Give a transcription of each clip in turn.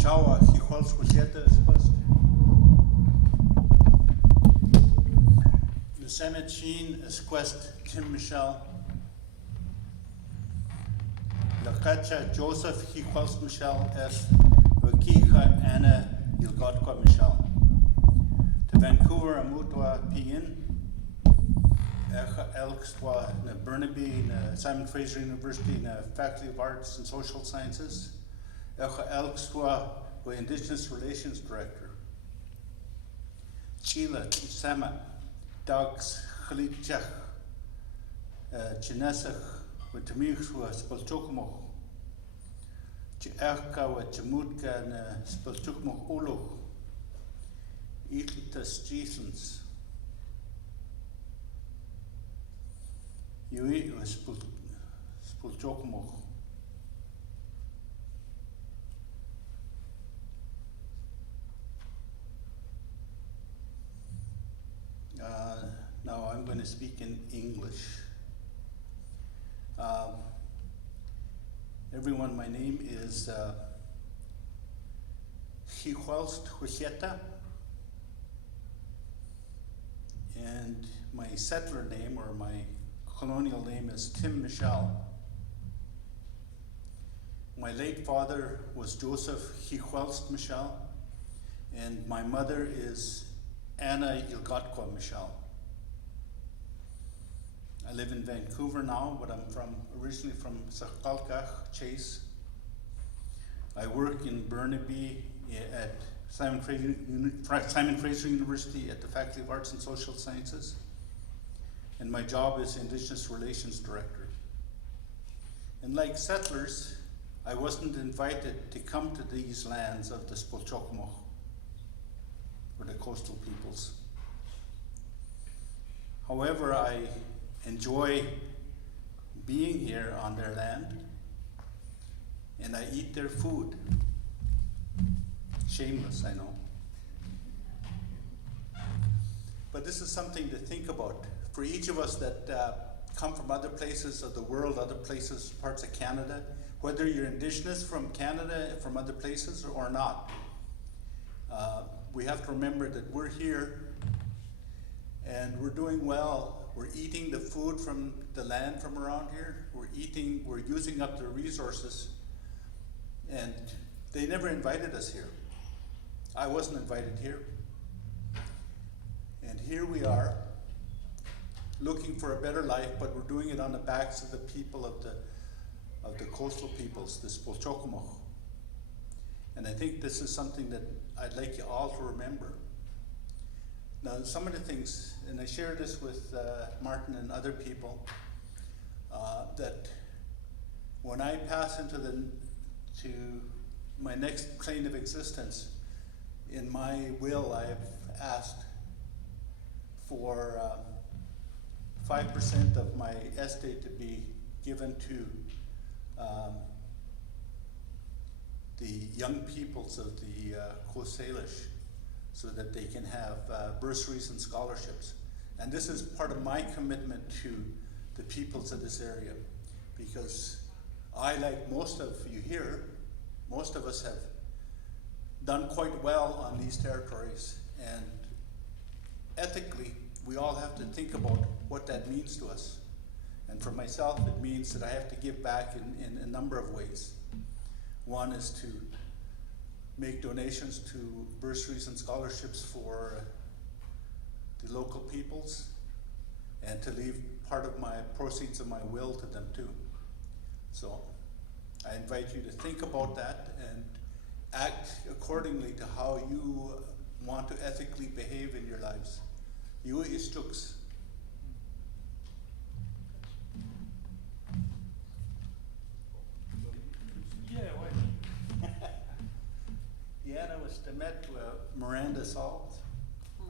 Ciao, Hijuals Kusieta is quest. The Senate Sheen is quest Tim Michel. La Cacha Joseph Hijuals Michel es Wakija Anna Ilgotkwa Michel. The Vancouver Amutwa Pien. Elkstwa na Burnaby na Simon Fraser University na Faculty of Arts and Social Sciences. Elkstwa wa Indigenous Relations Director. Chila, Sama, Dogs, Khalitjach, Chinesach, wa Tamich wa Spalchukmoch. Chiachka wa Chamutka na Spalchukmoch Uluch. Eatltas Jesons. Yui was Spulchokmoch. Now I'm going to speak in English. Everyone, my name is Hijuals Huicheta, and my settler name or my colonial name is Tim Michel. My late father was Joseph Hijuals Michel, and my mother is Anna Ilgotkwa Michel. I live in Vancouver now, but I'm originally from Secwépemc, Chase. I work in Burnaby at Simon Fraser University at the Faculty of Arts and Social Sciences. And my job is Indigenous Relations Director. And like settlers, I wasn't invited to come to these lands of the Spolchokmoch, or the coastal peoples. However, I enjoy being here on their land, and I eat their food. Shameless, I know. But this is something to think about. For each of us that come from other places of the world, other places, parts of Canada, whether you're Indigenous from Canada, from other places or not, we have to remember that we're here and we're doing well. We're eating the food from the land from around here. We're using up their resources, and they never invited us here. I wasn't invited here. And here we are, looking for a better life, but we're doing it on the backs of the people of the coastal peoples, the Spolchokmoch. And I think this is something that I'd like you all to remember. Now, some of the things, and I share this with Martin and other people, that when I pass to my next plane of existence, in my will I've asked for 5% of my estate to be given to the young peoples of the Coast Salish, so that they can have bursaries and scholarships. And this is part of my commitment to the peoples of this area, because I, like most of you here, most of us have done quite well on these territories, and ethically, we all have to think about what that means to us. And for myself, it means that I have to give back in a number of ways. One is to make donations to bursaries and scholarships for the local peoples, and to leave part of my proceeds of my will to them too. So I invite you to think about that and act accordingly to how you want to ethically behave in your lives. You istuks. Yeah, I was met Miranda Salt,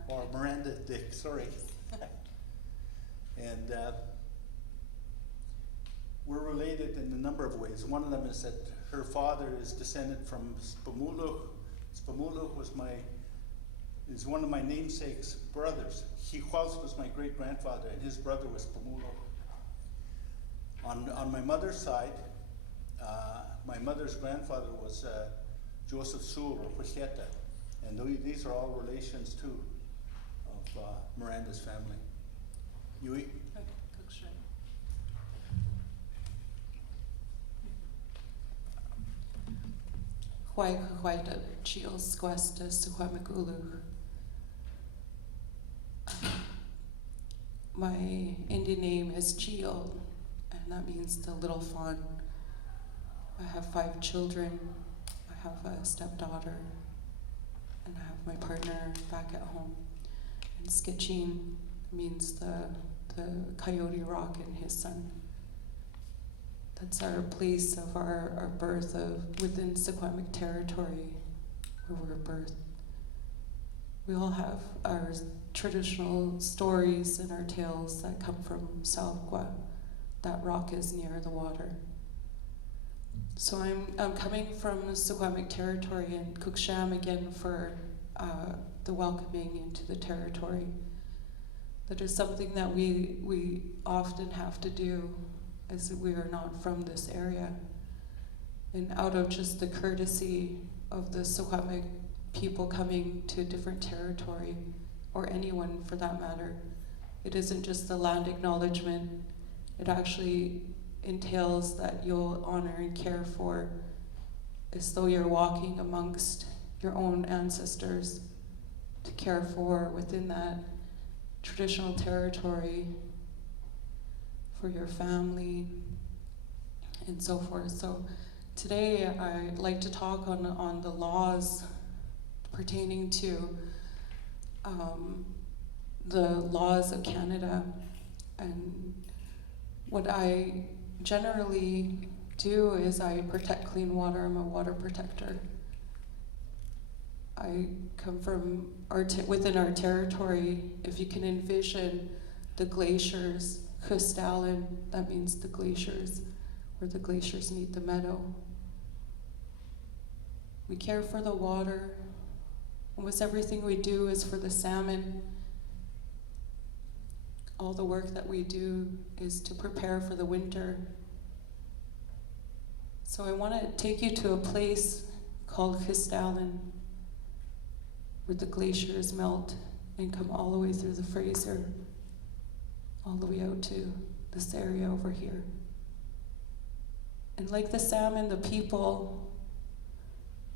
or Miranda Dick, sorry. And we're related in a number of ways. One of them is that her father is descended from Spamuluch. Spamuluch is one of my namesake's brothers. Hijuals was my great-grandfather, and his brother was Spamuluch. On my mother's side, my mother's grandfather was Joseph Sewell or Huicheta. And these are all relations too of Miranda's family. Yui? Huaycahuayta Chios Cuesta Secwépemc. My Indian name is Chio, and that means the little fawn. I have 5 children. I have a stepdaughter, and I have my partner back at home. And Skitchin means the Coyote Rock and his son. That's our place of our birth within Secwépemc territory where we're birthed. We all have our traditional stories and our tales that come from Salqua. That rock is near the water. So I'm coming from Secwépemc territory and Cúigseam again for the welcoming into the territory. That is something that we often have to do, as we are not from this area. And out of just the courtesy of the Secwépemc people coming to a different territory, or anyone for that matter, it isn't just the land acknowledgement, it actually entails that you'll honor and care for as though you're walking amongst your own ancestors to care for within that traditional territory for your family and so forth. So today I'd like to talk on the laws pertaining to the laws of Canada. And what I generally do is I protect clean water. I'm a water protector. I come from within our territory. If you can envision the glaciers, Crystalline, that means the glaciers, where the glaciers meet the meadow. We care for the water. Almost everything we do is for the salmon. All the work that we do is to prepare for the winter. So I want to take you to a place called Crystalline, where the glaciers melt and come all the way through the Fraser, all the way out to this area over here. And like the salmon, the people,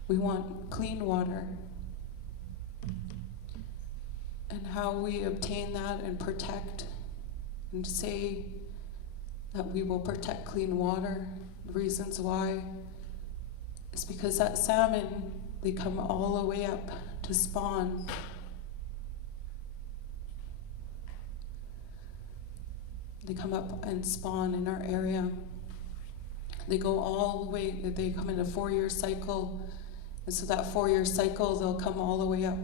we want clean water. And how we obtain that and protect and say that we will protect clean water, the reasons why is because that salmon, they come all the way up to spawn. They come up and spawn in our area. They go all the way, they come in a 4-year cycle. And so that 4-year cycle, they'll come all the way up,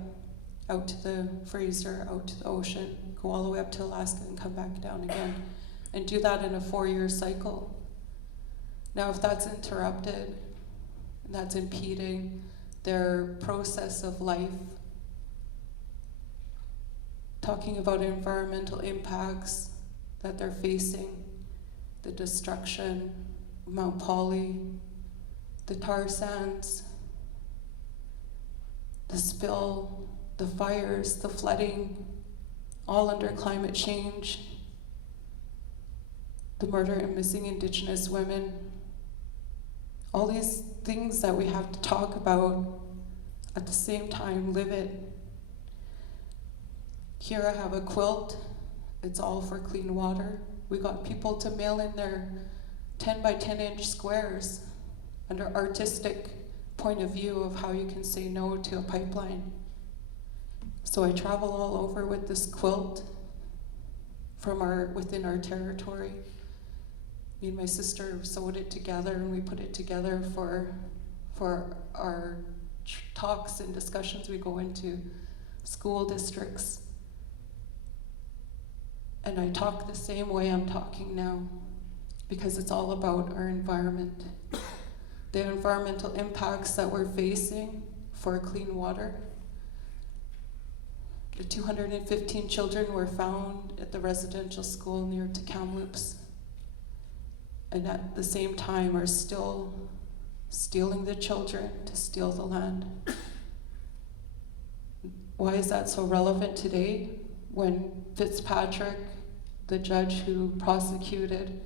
out to the Fraser, out to the ocean, go all the way up to Alaska and come back down again. And do that in a 4-year cycle. Now if that's interrupted, that's impeding their process of life, talking about environmental impacts that they're facing, the destruction of Mount Poly, the tar sands, the spill, the fires, the flooding, all under climate change, the murder and missing Indigenous women, all these things that we have to talk about, at the same time live it. Here I have a quilt. It's all for clean water. We got people to mail in their 10 by 10 inch squares under artistic point of view of how you can say no to a pipeline. So I travel all over with this quilt from within our territory. Me and my sister sewed it together, and we put it together for our talks and discussions. We go into school districts. And I talk the same way I'm talking now, because it's all about our environment. The environmental impacts that we're facing for clean water. The 215 children were found at the residential school near to Kamloops, and at the same time are still stealing the children to steal the land. Why is that so relevant today when Fitzpatrick, the judge who prosecuted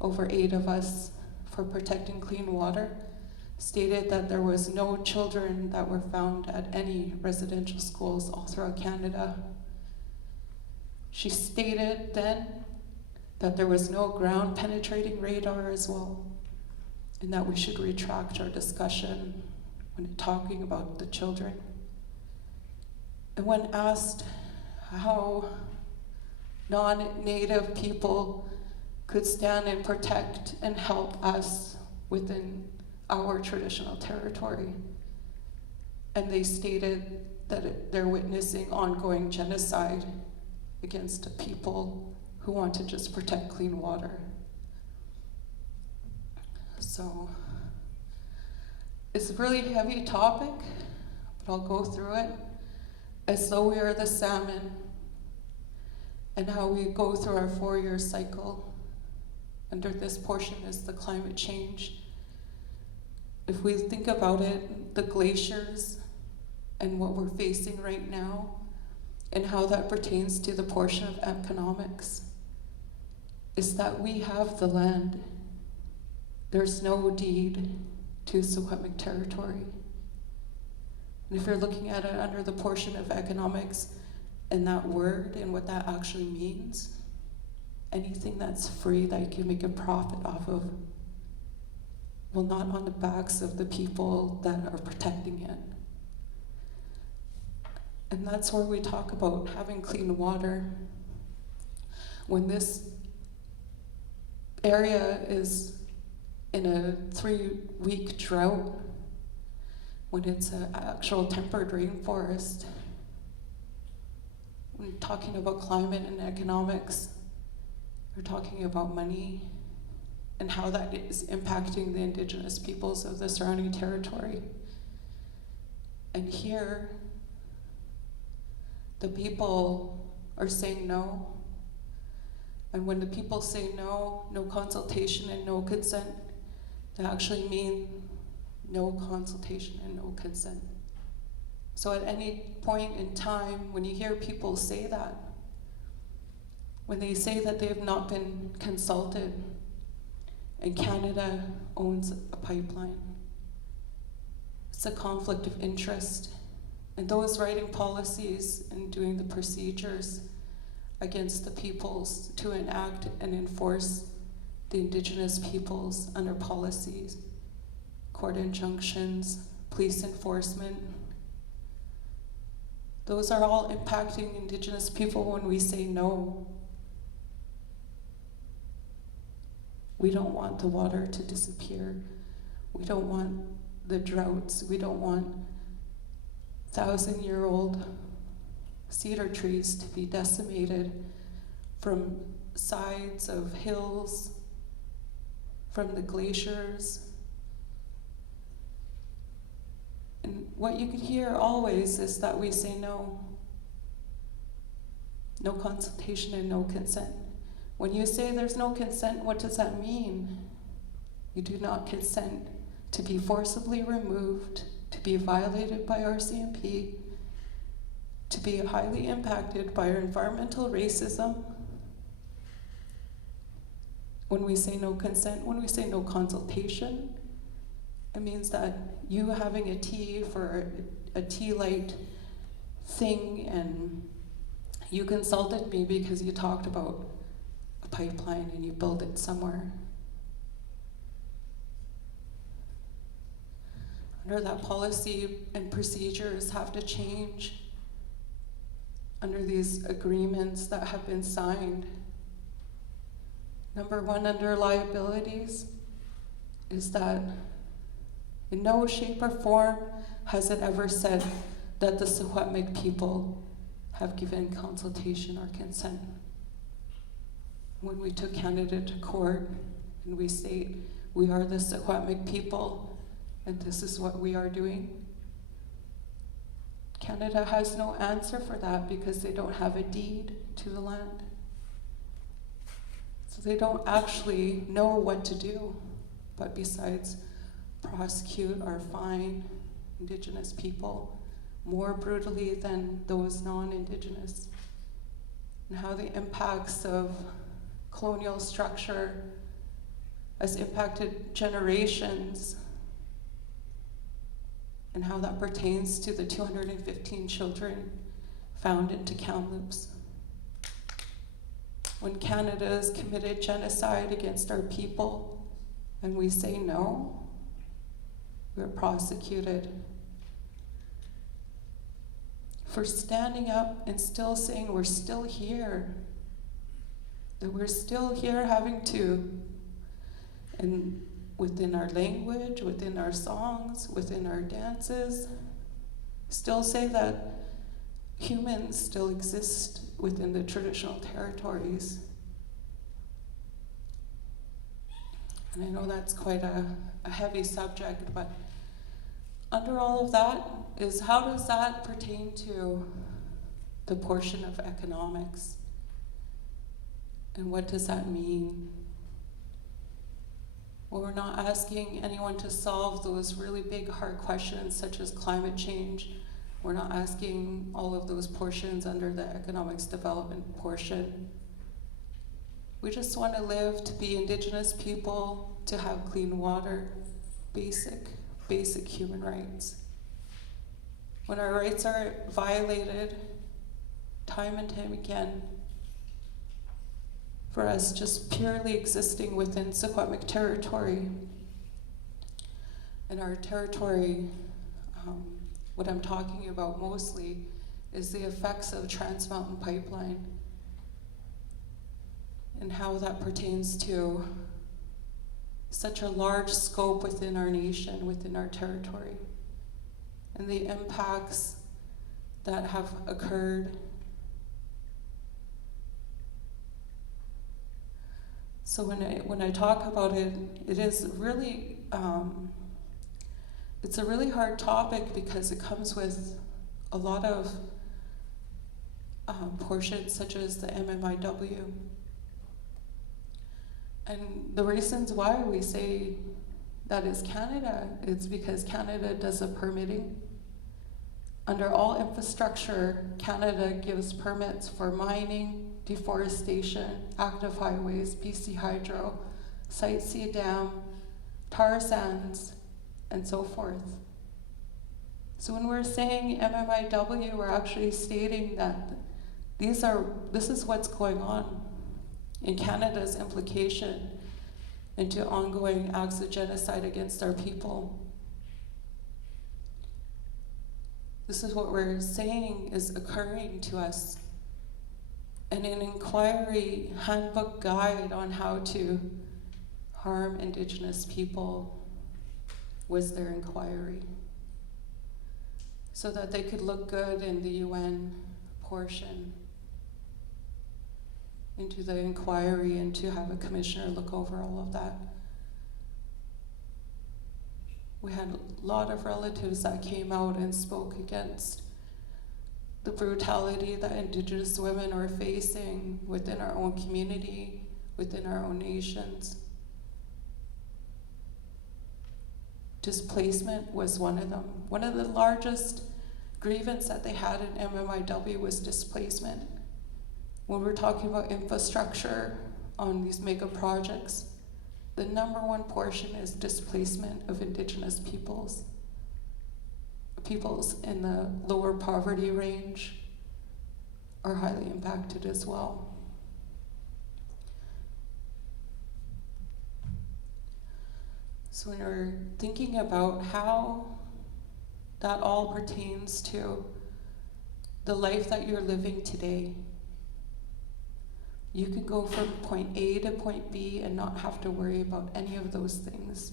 over 8 of us for protecting clean water, stated that there was no children that were found at any residential schools all throughout Canada? She stated then that there was no ground penetrating radar as well, and that we should retract our discussion when talking about the children. And when asked how non-Native people could stand and protect and help us within our traditional territory, and they stated that they're witnessing ongoing genocide against a people who want to just protect clean water. So it's a really heavy topic, but I'll go through it as though we are the salmon, and how we go through our 4-year cycle. Under this portion is the climate change. If we think about it, the glaciers and what we're facing right now, and how that pertains to the portion of economics, is that we have the land. There's no deed to Secwépemc territory. And if you're looking at it under the portion of economics and that word and what that actually means, anything that's free that you can make a profit off of, well, not on the backs of the people that are protecting it. And that's where we talk about having clean water. When this area is in a 3-week drought, when it's an actual tempered rainforest, when talking about climate and economics, we're talking about money and how that is impacting the Indigenous peoples of the surrounding territory. And here, the people are saying no. And when the people say no, no consultation and no consent, they actually mean no consultation and no consent. So at any point in time, when you hear people say that, when they say that they have not been consulted, and Canada owns a pipeline, it's a conflict of interest. And those writing policies and doing the procedures against the peoples to enact and enforce the Indigenous peoples under policies, court injunctions, police enforcement, those are all impacting Indigenous people when we say no. We don't want the water to disappear. We don't want the droughts. We don't want 1,000-year-old cedar trees to be decimated from sides of hills, from the glaciers. And what you can hear always is that we say no. No consultation and no consent. When you say there's no consent, what does that mean? You do not consent to be forcibly removed, to be violated by RCMP, to be highly impacted by our environmental racism. When we say no consent, when we say no consultation, it means that you having a tea for a tea light thing, and you consulted me because you talked about a pipeline and you built it somewhere. Under that, policy and procedures have to change under these agreements that have been signed. Number one, under liabilities, is that in no shape or form has it ever said that the Secwépemc people have given consultation or consent. When we took Canada to court and we state we are the Secwépemc people and this is what we are doing, Canada has no answer for that because they don't have a deed to the land. So they don't actually know what to do, but besides prosecute or fine Indigenous people more brutally than those non-Indigenous, and how the impacts of colonial structure has impacted generations, and how that pertains to the 215 children found into Kamloops. When Canada has committed genocide against our people and we say no, we're prosecuted. For standing up and still saying we're still here, that we're still here having to, and within our language, within our songs, within our dances, still say that humans still exist within the traditional territories. And I know that's quite a heavy subject, but under all of that is, how does that pertain to the portion of economics? And what does that mean? Well, we're not asking anyone to solve those really big, hard questions such as climate change. We're not asking all of those portions under the economics development portion. We just want to live to be Indigenous people, to have clean water, basic human rights. When our rights are violated time and time again, for us just purely existing within Secwépemc territory, and our territory, what I'm talking about mostly is the effects of Trans Mountain Pipeline and how that pertains to such a large scope within our nation, within our territory, and the impacts that have occurred. So when I talk about it, it is really, it's a really hard topic because it comes with a lot of portions such as the MMIW. And the reasons why we say that is Canada, it's because Canada does the permitting. Under all infrastructure, Canada gives permits for mining, deforestation, active highways, BC Hydro, Site C Dam, tar sands, and so forth. So when we're saying MMIW, we're actually stating that this is what's going on in Canada's implication into ongoing acts of genocide against our people. This is what we're saying is occurring to us. And an inquiry handbook guide on how to harm Indigenous people was their inquiry, so that they could look good in the UN portion into the inquiry and to have a commissioner look over all of that. We had a lot of relatives that came out and spoke against the brutality that Indigenous women are facing within our own community, within our own nations. Displacement was one of them. One of the largest grievance that they had in MMIW was displacement. When we're talking about infrastructure on these mega projects, the #1 portion is displacement of Indigenous peoples. Peoples in the lower poverty range are highly impacted as well. So when we're thinking about how that all pertains to the life that you're living today, you can go from point A to point B and not have to worry about any of those things.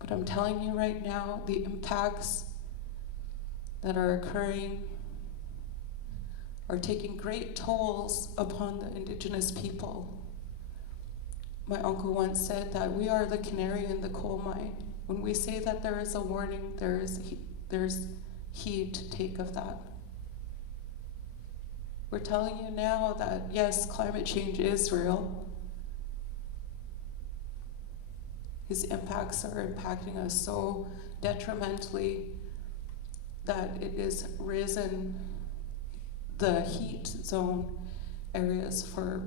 But I'm telling you right now, the impacts that are occurring are taking great tolls upon the Indigenous people. My uncle once said that we are the canary in the coal mine. When we say that there is a warning, there's heed to take of that. We're telling you now that yes, climate change is real. his impacts are impacting us so detrimentally that it is risen the heat zone areas for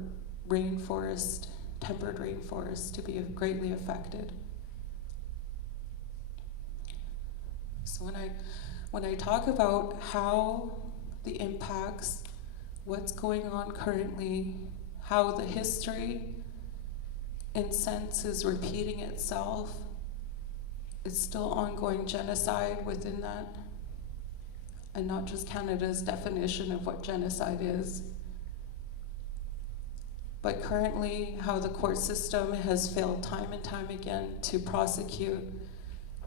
rainforest, temperate rainforest, to be greatly affected. So when I talk about how the impacts, what's going on currently, how the history in sense is repeating itself, it's still ongoing genocide within that, and not just Canada's definition of what genocide is. But currently, how the court system has failed time and time again to prosecute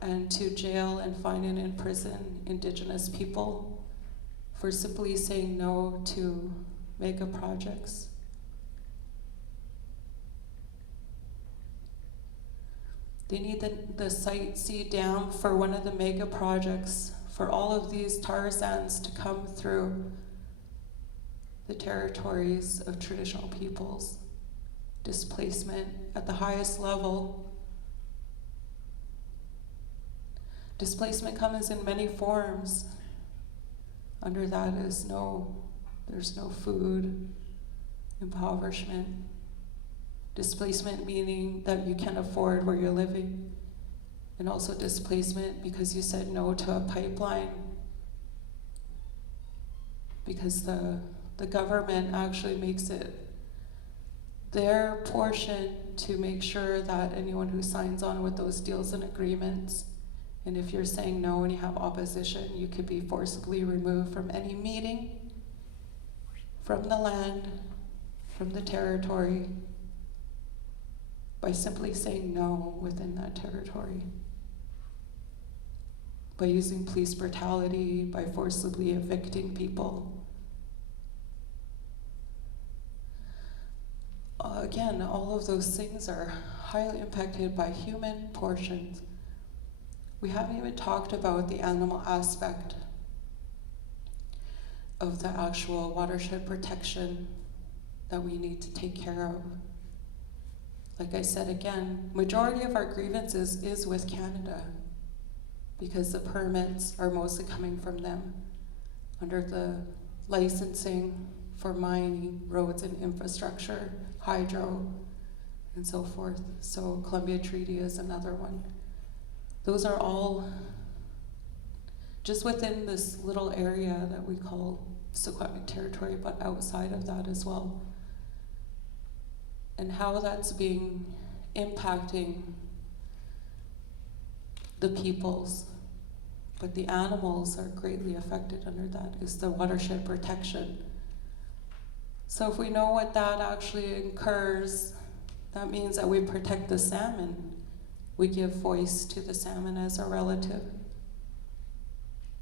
and to jail and fine and imprison Indigenous people for simply saying no to mega projects. They need the Site C Dam for one of the mega projects, for all of these tar sands to come through the territories of traditional peoples. Displacement at the highest level. Displacement comes in many forms. Under that is there's no food, impoverishment. Displacement meaning that you can't afford where you're living. And also displacement because you said no to a pipeline. Because the government actually makes it their portion to make sure that anyone who signs on with those deals and agreements, and if you're saying no and you have opposition, you could be forcibly removed from any meeting, from the land, from the territory, by simply saying no within that territory. By using police brutality, by forcibly evicting people. Again, all of those things are highly impacted by human portions. We haven't even talked about the animal aspect of the actual watershed protection that we need to take care of. Like I said again, majority of our grievances is with Canada because the permits are mostly coming from them under the licensing for mining, roads and infrastructure, hydro, and so forth. So Columbia Treaty is another one. Those are all just within this little area that we call Secwépemc territory, but outside of that as well. And how that's impacting the peoples, but the animals are greatly affected under that, is the watershed protection. So if we know what that actually incurs, that means that we protect the salmon. We give voice to the salmon as a relative,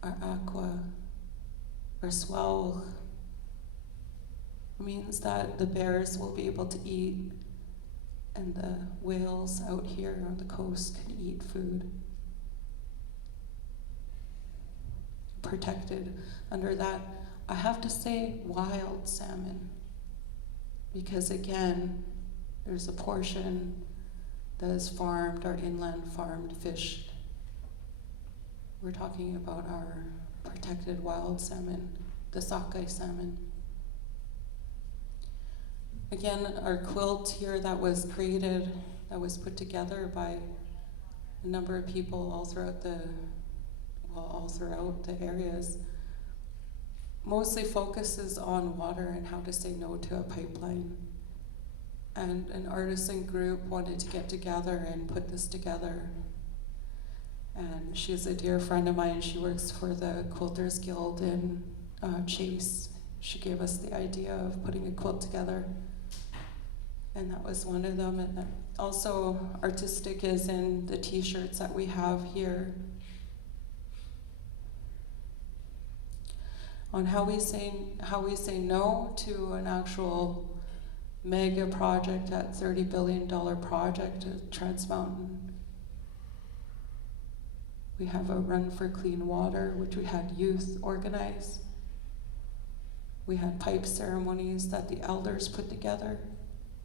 our aqua, our swell. Means that the bears will be able to eat and the whales out here on the coast can eat food. Protected under that. I have to say wild salmon because again, there's a portion that is farmed or inland farmed fish. We're talking about our protected wild salmon, the sockeye salmon. Again, our quilt here that was created, that was put together by a number of people all throughout the areas, mostly focuses on water and how to say no to a pipeline. And an artisan group wanted to get together and put this together. And she's a dear friend of mine. She works for the Quilters Guild in Chase. She gave us the idea of putting a quilt together. And that was one of them. And also artistic is in the t-shirts that we have here. On how we say no to an actual mega project, that $30 billion project at Trans Mountain. We have a Run for Clean Water, which we had youth organize. We had pipe ceremonies that the elders put together.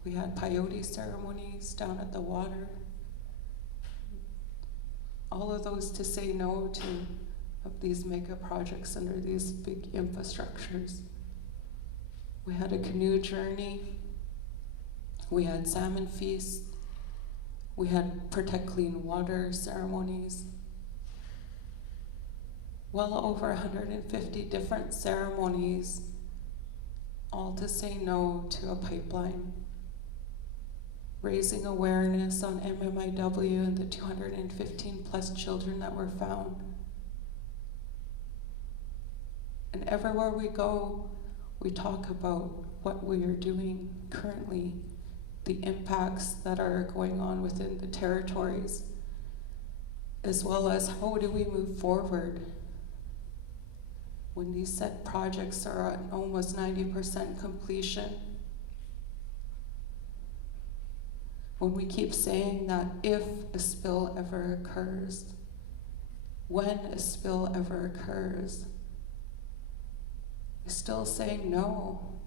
We had peyote ceremonies down at the water. all of those to say no to of these mega projects under these big infrastructures. We had a canoe journey, we had salmon feasts, we had protect clean water ceremonies, well over 150 different ceremonies, all to say no to a pipeline. Raising awareness on MMIW and the 215 plus children that were found. And everywhere we go, we talk about what we are doing currently, the impacts that are going on within the territories, as well as how do we move forward when these set projects are at almost 90% completion. When we keep saying that if a spill ever occurs, when a spill ever occurs, we're still saying no.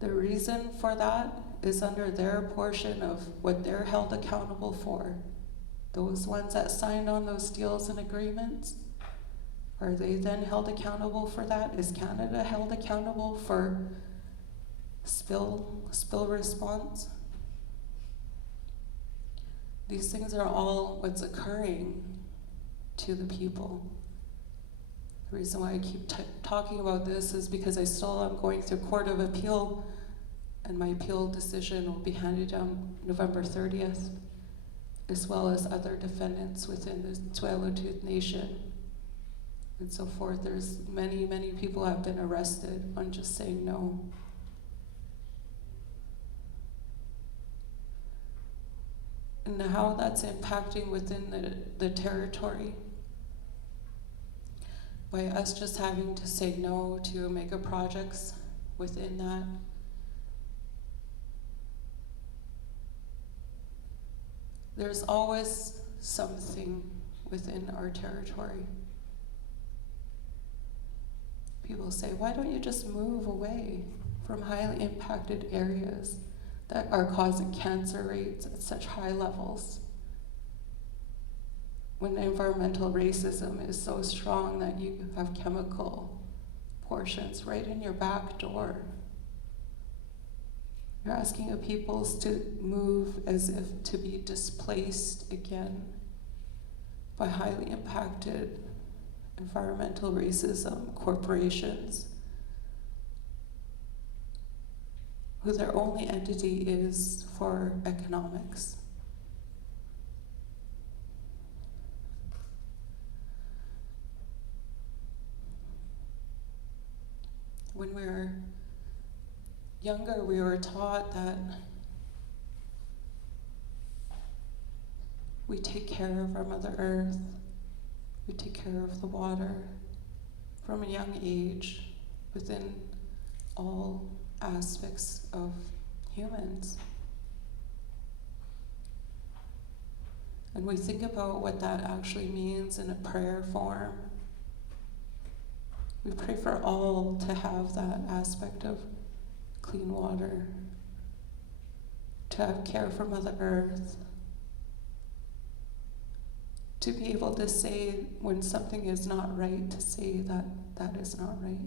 The reason for that is under their portion of what they're held accountable for. Those ones that signed on those deals and agreements, are they then held accountable for that? Is Canada held accountable for spill response? These things are all what's occurring to the people. The reason why I keep talking about this is because I still am going through Court of Appeal, and my appeal decision will be handed down November 30th, as well as other defendants within the Tsleil-Waututh Nation and so forth. There's many, many people have been arrested on just saying no. And how that's impacting within the territory. By us just having to say no to mega projects within that. There's always something within our territory. People say, why don't you just move away from highly impacted areas that are causing cancer rates at such high levels? When environmental racism is so strong that you have chemical portions right in your back door. You're asking the peoples to move as if to be displaced again by highly impacted environmental racism corporations, who their only entity is for economics. When we were younger, we were taught that we take care of our Mother Earth, we take care of the water from a young age within all aspects of humans. And we think about what that actually means in a prayer form. We pray for all to have that aspect of clean water, to have care for Mother Earth, to be able to say when something is not right, to say that that is not right.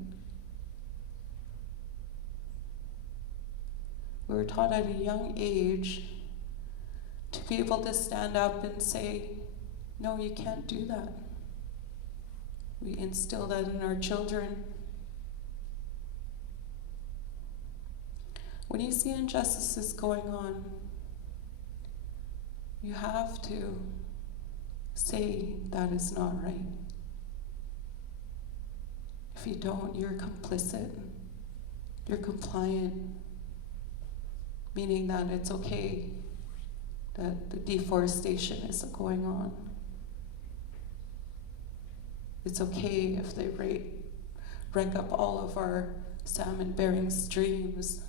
We were taught at a young age to be able to stand up and say, no, you can't do that. We instill that in our children. When you see injustices going on, you have to say that is not right. If you don't, you're complicit, you're compliant, meaning that it's okay that the deforestation is going on. It's okay if they wreck up all of our salmon-bearing streams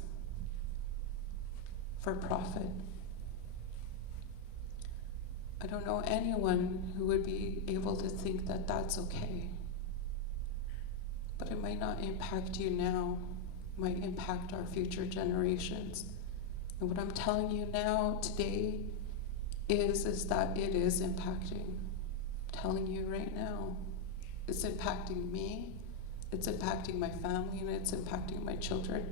for profit. I don't know anyone who would be able to think that that's okay. But it might not impact you now, it might impact our future generations. And what I'm telling you now, today, is that it is impacting. I'm telling you right now, it's impacting me, it's impacting my family, and it's impacting my children.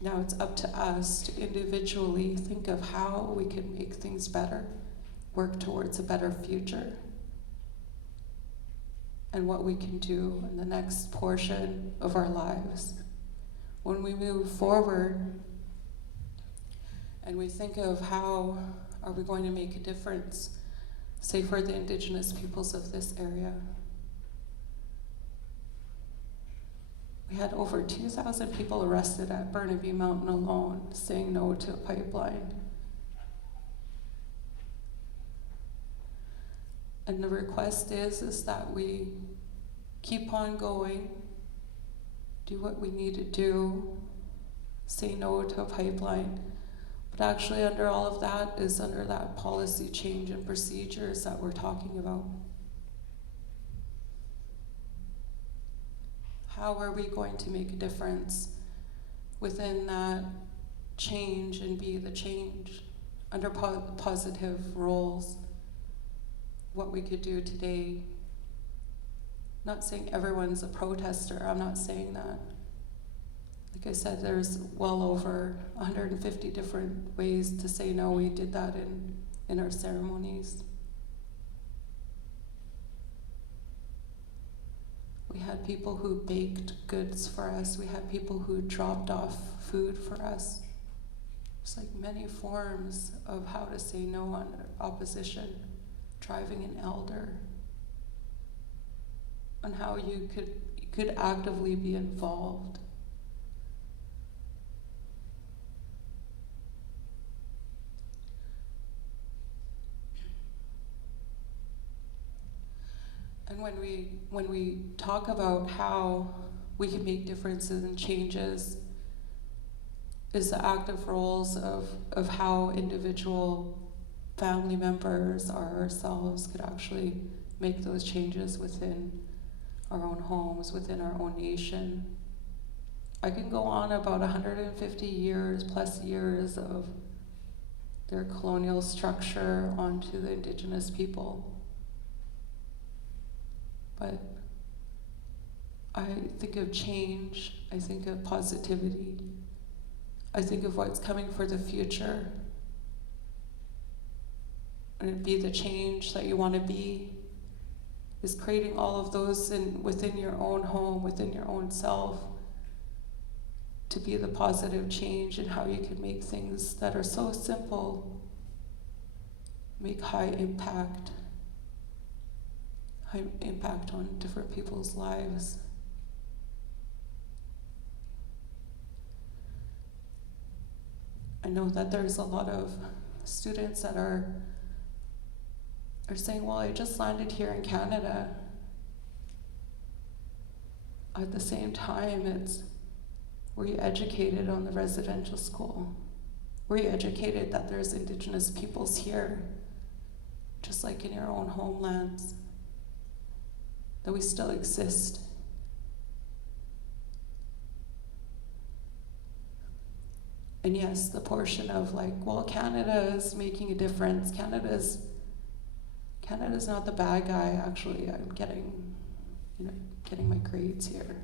Now it's up to us to individually think of how we can make things better, work towards a better future, and what we can do in the next portion of our lives. When we move forward and we think of how are we going to make a difference, say for the Indigenous peoples of this area. We had over 2,000 people arrested at Burnaby Mountain alone, saying no to a pipeline. And the request is that we keep on going, do what we need to do, say no to a pipeline. But actually under all of that is under that policy change and procedures that we're talking about. How are we going to make a difference within that change and be the change under positive roles? What we could do today. Not saying everyone's a protester, I'm not saying that. Like I said, there's well over 150 different ways to say no. We did that in our ceremonies. We had people who baked goods for us. We had people who dropped off food for us. There's like many forms of how to say no on opposition. Driving an elder. On how you could actively be involved. And when we talk about how we can make differences and changes, is the active roles of how individual family members or ourselves could actually make those changes within our own homes, within our own nation. I can go on about 150 years plus years of their colonial structure onto the Indigenous people. But I think of change, I think of positivity, I think of what's coming for the future. And it'd be the change that you want to be, is creating all of those within your own home, within your own self, to be the positive change and how you can make things that are so simple, make high impact on different people's lives. I know that there's a lot of students that are saying, well, I just landed here in Canada. At the same time, were you educated on the residential school? Were you educated that there's Indigenous peoples here, just like in your own homelands, that we still exist? And yes, the portion of like, well, Canada is making a difference. Canada's not the bad guy. Actually, I'm getting my grades here.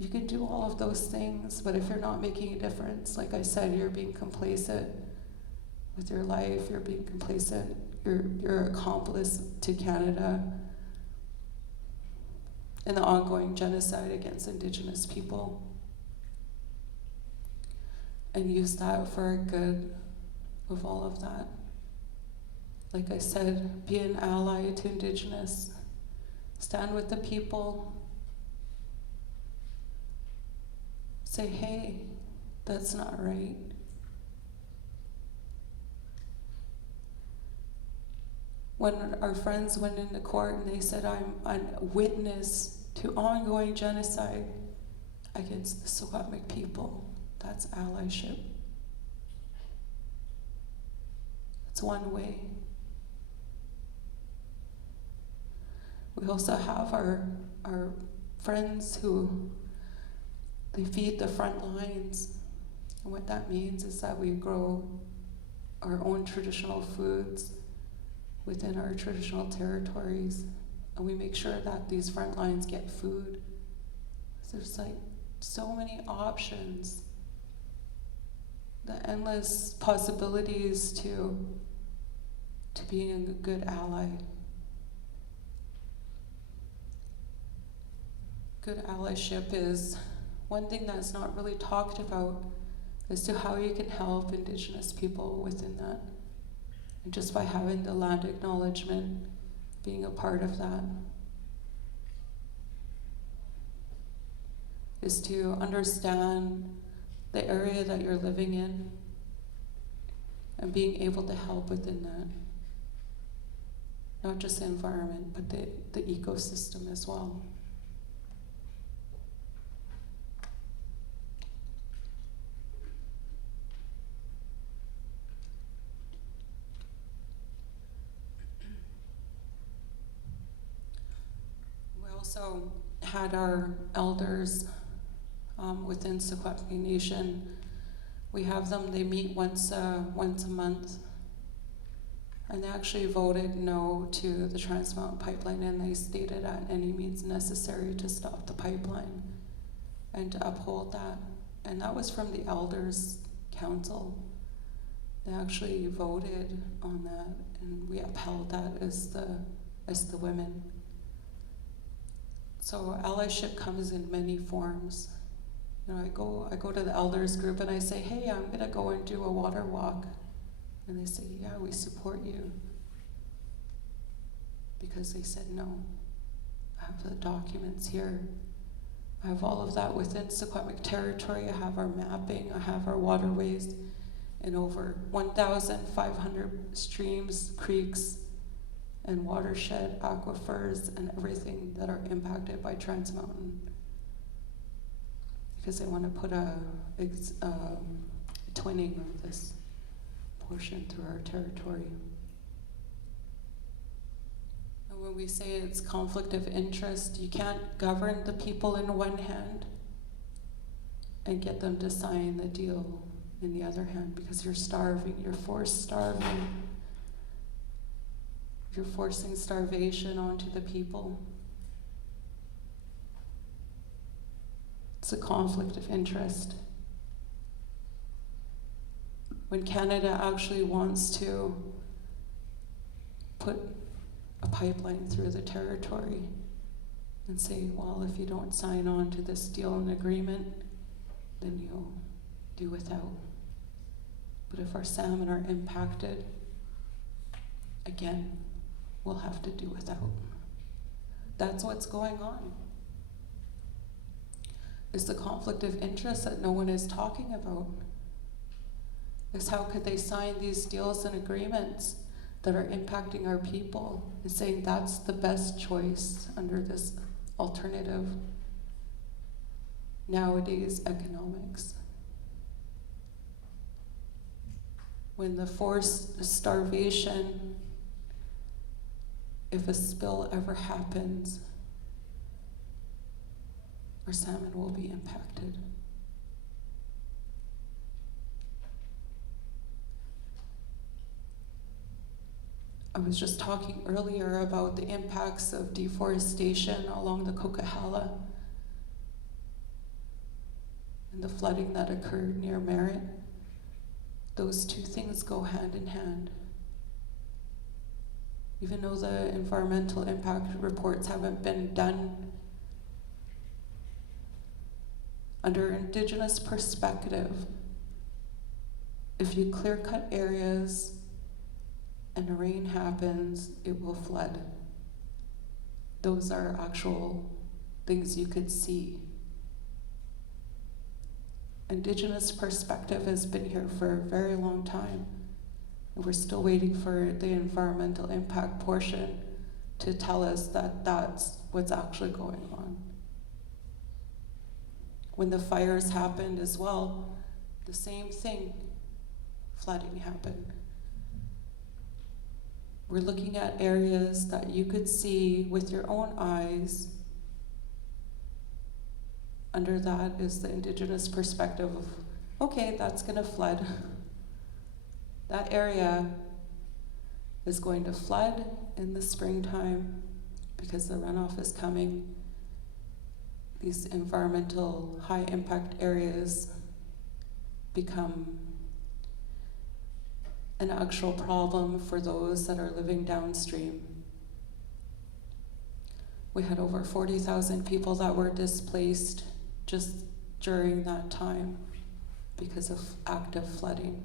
You can do all of those things, but if you're not making a difference, like I said, you're being complacent with your life, you're being complacent, you're an accomplice to Canada in the ongoing genocide against Indigenous people. And use that for good of all of that. Like I said, be an ally to Indigenous. Stand with the people. Say, hey, that's not right. When our friends went into court and they said, I'm a witness to ongoing genocide against the Secwépemc people, that's allyship. It's one way. We also have our friends who They feed the front lines. And what that means is that we grow our own traditional foods within our traditional territories, and we make sure that these front lines get food. There's like so many options, the endless possibilities to being a good ally. Good allyship is one thing that's not really talked about as to how you can help Indigenous people within that. And just by having the land acknowledgement, being a part of that, is to understand the area that you're living in and being able to help within that. Not just the environment, but the ecosystem as well. We also had our elders within Secwépemc Nation. We have them, they meet once a month. And they actually voted no to the Trans Mountain Pipeline, and they stated at any means necessary to stop the pipeline and to uphold that. And that was from the Elders Council. They actually voted on that, and we upheld that as the women. So allyship comes in many forms. You know, I go to the elders group and I say, hey, I'm gonna go and do a water walk. And they say, yeah, we support you. Because they said no. I have the documents here. I have all of that within Secwépemc territory. I have our mapping, I have our waterways in over 1,500 streams, creeks, and watershed aquifers and everything that are impacted by Trans Mountain. Because they want to put a twinning of this portion through our territory. And when we say it's conflict of interest, you can't govern the people in one hand and get them to sign the deal in the other hand, because you're starving, you're forced starving. You're forcing starvation onto the people. It's a conflict of interest. When Canada actually wants to put a pipeline through the territory and say, well, if you don't sign on to this deal and agreement, then you'll do without. But if our salmon are impacted, again, we'll have to do without. That's what's going on. It's the conflict of interest that no one is talking about. Is how could they sign these deals and agreements that are impacting our people and saying that's the best choice under this alternative nowadays economics. When the forced starvation, if a spill ever happens, our salmon will be impacted. I was just talking earlier about the impacts of deforestation along the Coquihalla and the flooding that occurred near Merritt. Those two things go hand in hand. Even though the environmental impact reports haven't been done, under Indigenous perspective, if you clear-cut areas and a rain happens, it will flood. Those are actual things you could see. Indigenous perspective has been here for a very long time, and we're still waiting for the environmental impact portion to tell us that that's what's actually going on. When the fires happened as well, the same thing, flooding happened. We're looking at areas that you could see with your own eyes under that is the Indigenous perspective of, okay, that's gonna flood. That area is going to flood in the springtime because the runoff is coming. These environmental high impact areas become an actual problem for those that are living downstream. We had over 40,000 people that were displaced just during that time because of active flooding.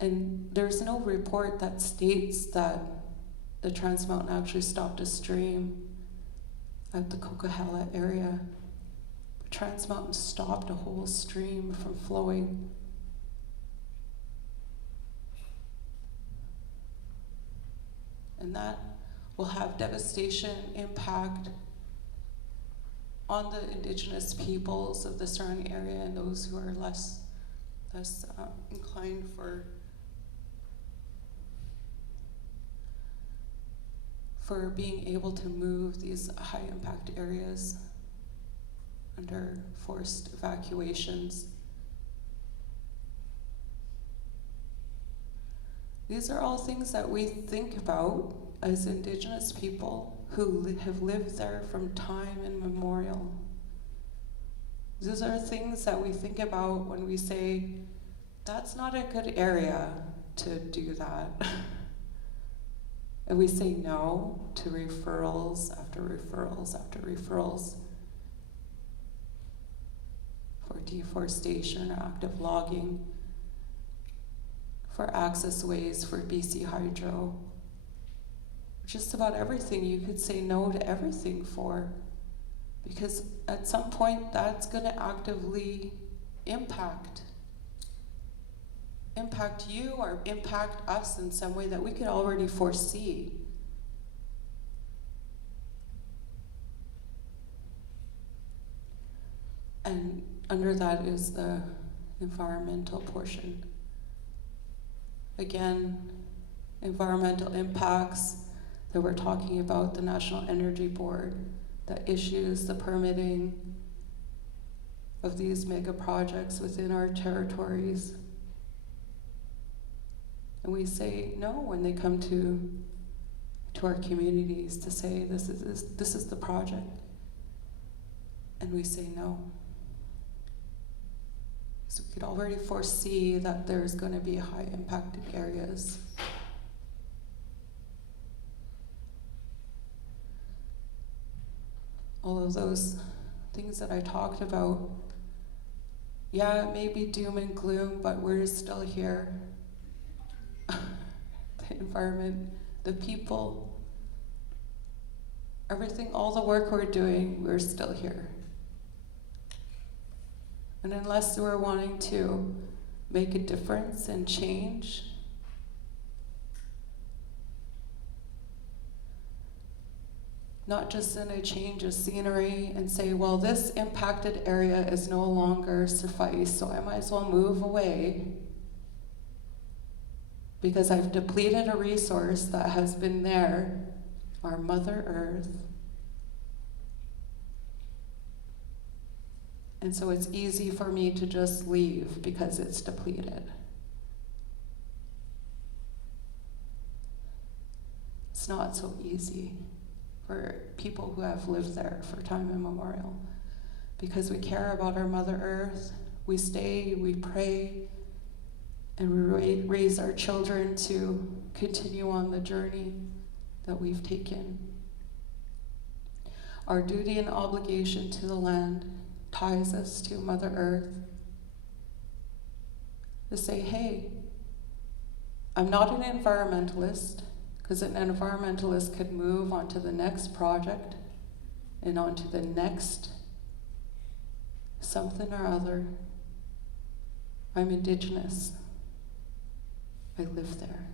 And there's no report that states that the Trans Mountain actually stopped a stream at the Coquihalla area. Trans Mountain stopped a whole stream from flowing. And that will have devastation impact on the Indigenous peoples of the surrounding area and those who are less inclined for being able to move these high impact areas under forced evacuations. These are all things that we think about as Indigenous people who have lived there from time immemorial. These are things that we think about when we say, that's not a good area to do that. And we say no to referrals after referrals after referrals for deforestation or active logging, for access ways for BC Hydro. Just about everything you could say no to everything for, because at some point that's going to actively impact you or impact us in some way that we could already foresee. And under that is the environmental portion. Again, environmental impacts that we're talking about, the National Energy Board that issues the permitting of these mega projects within our territories. And we say no when they come to our communities to say this is the project. And we say no. So we could already foresee that there's going to be high impacted areas. All of those things that I talked about, yeah, it may be doom and gloom, but we're still here. The environment, the people, everything, all the work we're doing, we're still here. And unless we're wanting to make a difference and change, not just in a change of scenery and say, well, this impacted area is no longer suffice, so I might as well move away because I've depleted a resource that has been there, our Mother Earth. And so it's easy for me to just leave because it's depleted. It's not so easy for people who have lived there for time immemorial, because we care about our Mother Earth, we stay, we pray, and we raise our children to continue on the journey that we've taken. Our duty and obligation to the land ties us to Mother Earth to say, hey, I'm not an environmentalist, because an environmentalist could move on to the next project and on to the next something or other. I'm Indigenous. I live there.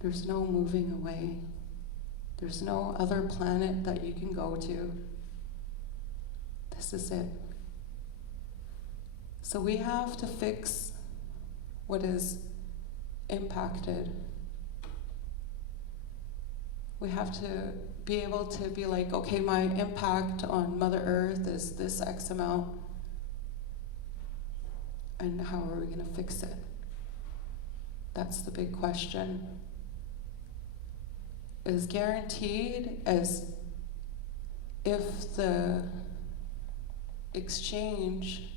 There's no moving away. There's no other planet that you can go to. This is it. So we have to fix what is impacted. We have to be able to be like, okay, my impact on Mother Earth is this X amount, and how are we going to fix it? That's the big question. As guaranteed as if the exchange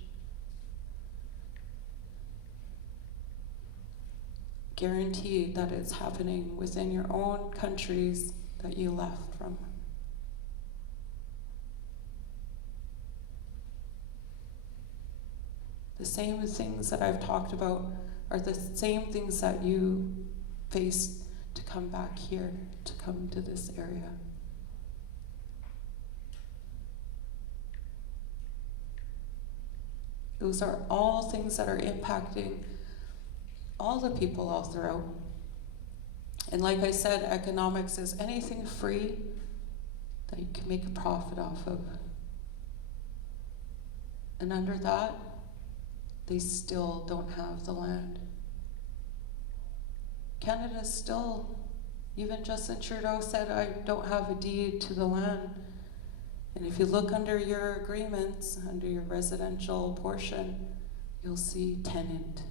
guaranteed that it's happening within your own countries that you left from. The same things that I've talked about are the same things that you face to come back here, to come to this area. Those are all things that are impacting all the people all throughout. And like I said, economics is anything free that you can make a profit off of. And under that, they still don't have the land. Canada still, even Justin Trudeau said, I don't have a deed to the land. And if you look under your agreements, under your residential portion, you'll see tenant.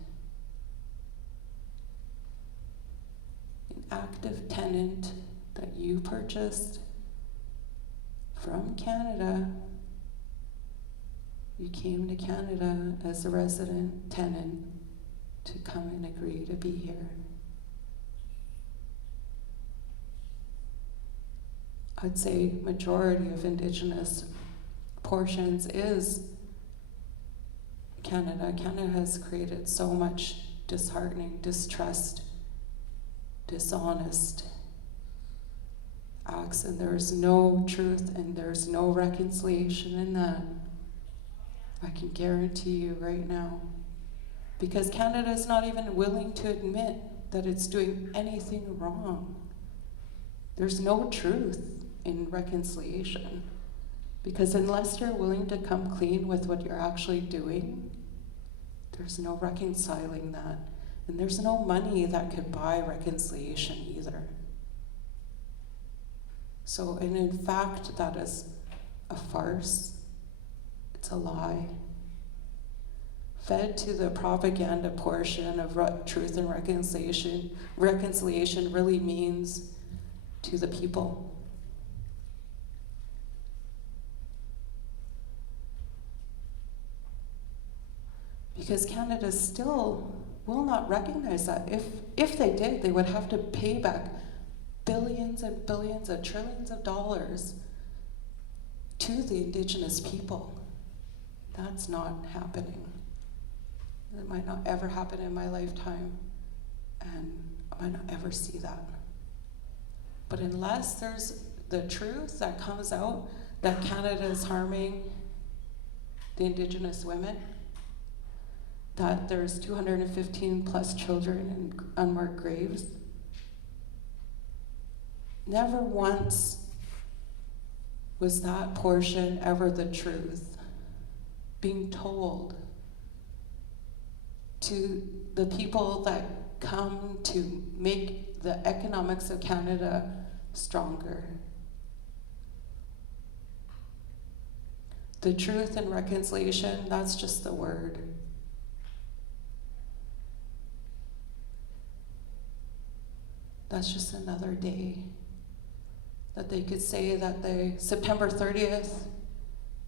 An active tenant that you purchased from Canada. You came to Canada as a resident tenant to come and agree to be here. I'd say majority of Indigenous portions is Canada. Canada has created so much disheartening, distrust, dishonest acts, and there's no truth and there's no reconciliation in that. I can guarantee you right now. Because Canada is not even willing to admit that it's doing anything wrong. There's no truth in reconciliation. Because unless you're willing to come clean with what you're actually doing, there's no reconciling that. And there's no money that could buy reconciliation either. So, and in fact, that is a farce. It's a lie. Fed to the propaganda portion of truth and reconciliation, reconciliation really means to the people. Because Canada still will not recognize that. If they did, they would have to pay back billions and billions and trillions of dollars to the Indigenous people. That's not happening. It might not ever happen in my lifetime, and I might not ever see that. But unless there's the truth that comes out that Canada is harming the Indigenous women, that there's 215 plus children in unmarked graves, never once was that portion ever the truth being told to the people that come to make the economics of Canada stronger. The truth and reconciliation, that's just the word. That's just another day that they could say that the September 30th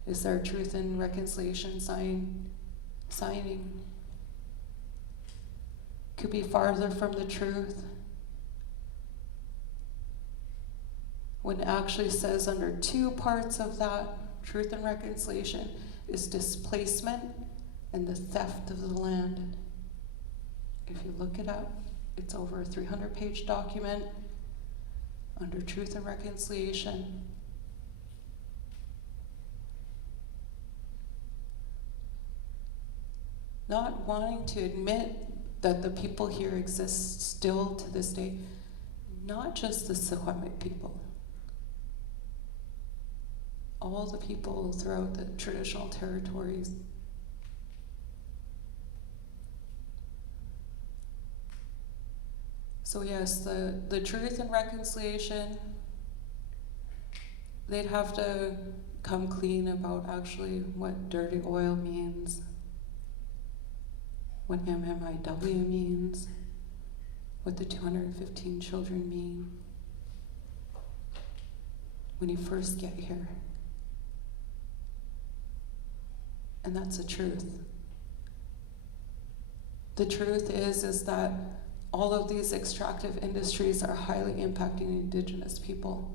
is their truth and reconciliation signing. Could be farther from the truth. When it actually says under two parts of that truth and reconciliation is displacement and the theft of the land. If you look it up, it's over a 300-page document under truth and reconciliation. Not wanting to admit that the people here exist still to this day, not just the Secwépemc people, all the people throughout the traditional territories. So yes, the truth and reconciliation they'd have to come clean about actually what dirty oil means, what MMIW means, what the 215 children mean when you first get here. And that's the truth. The truth is that all of these extractive industries are highly impacting Indigenous people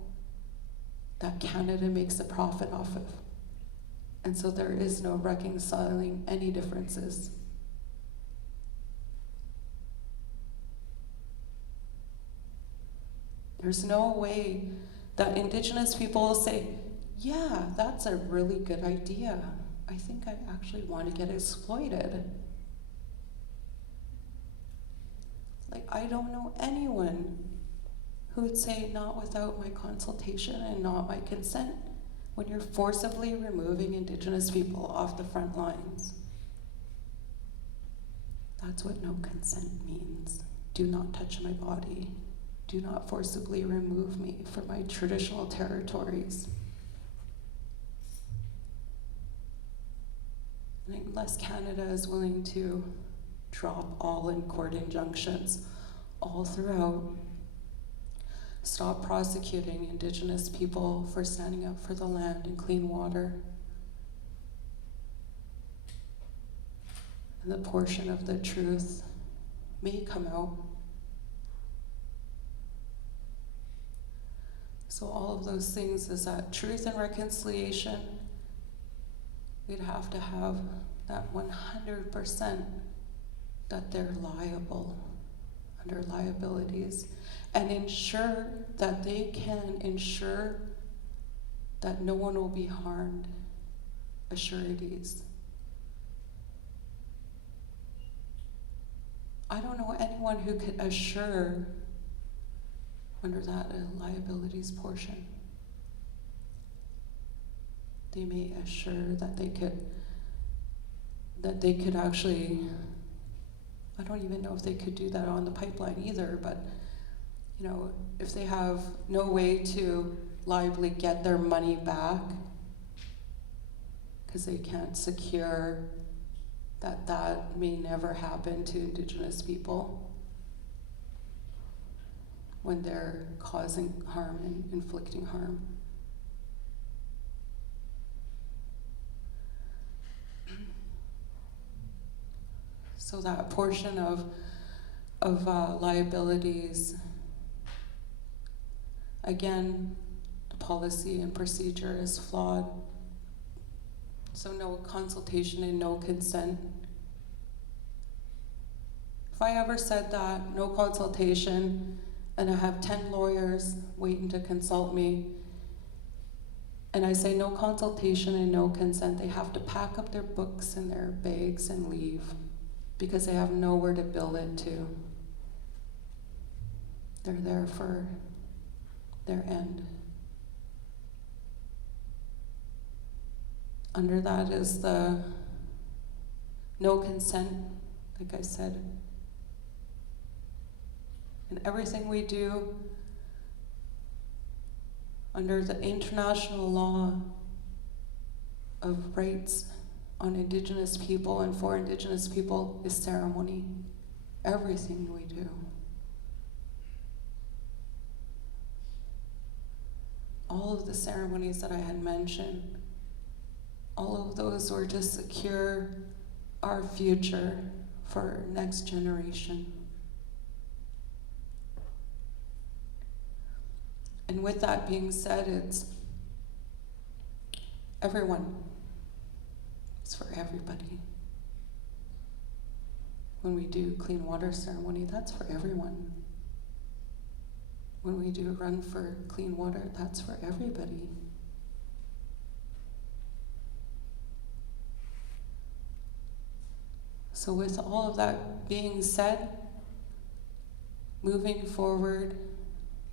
that Canada makes a profit off of. And so there is no reconciling any differences. There's no way that Indigenous people will say, yeah, that's a really good idea. I think I actually want to get exploited. Like, I don't know anyone who would say not without my consultation and not my consent when you're forcibly removing Indigenous people off the front lines. That's what no consent means. Do not touch my body. Do not forcibly remove me from my traditional territories. And unless Canada is willing to drop all in-court injunctions all throughout, stop prosecuting Indigenous people for standing up for the land and clean water, and the portion of the truth may come out. So all of those things is that truth and reconciliation, we'd have to have that 100% that they're liable under liabilities, and ensure that they can ensure that no one will be harmed, assurities. I don't know anyone who could assure under that liabilities portion. They may assure that they could actually, I don't even know if they could do that on the pipeline either, but you know, if they have no way to liably get their money back because they can't secure that may never happen to Indigenous people when they're causing harm and inflicting harm. So that portion of liabilities, again, the policy and procedure is flawed. So no consultation and no consent. If I ever said that, no consultation, and I have 10 lawyers waiting to consult me, and I say no consultation and no consent, they have to pack up their books and their bags and leave because they have nowhere to bill it to. They're there for their end. Under that is the no consent, like I said. And everything we do under the international law of rights on Indigenous people and for Indigenous people is ceremony. Everything we do. All of the ceremonies that I had mentioned, all of those were to secure our future for next generation. And with that being said, it's everyone. It's for everybody. When we do clean water ceremony, that's for everyone. When we do run for clean water, that's for everybody. So with all of that being said, moving forward,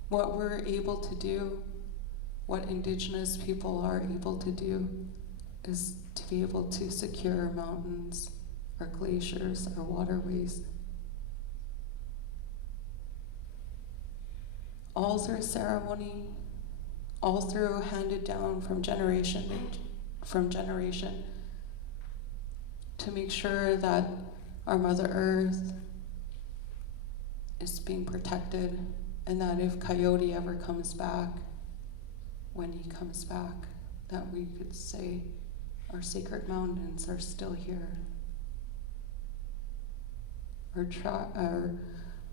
what we're able to do, what Indigenous people are able to do, is to be able to secure our mountains, our glaciers, our waterways. All through ceremony, all through handed down from generation to make sure that our Mother Earth is being protected, and that if Coyote ever comes back, when he comes back, that we could say our sacred mountains are still here.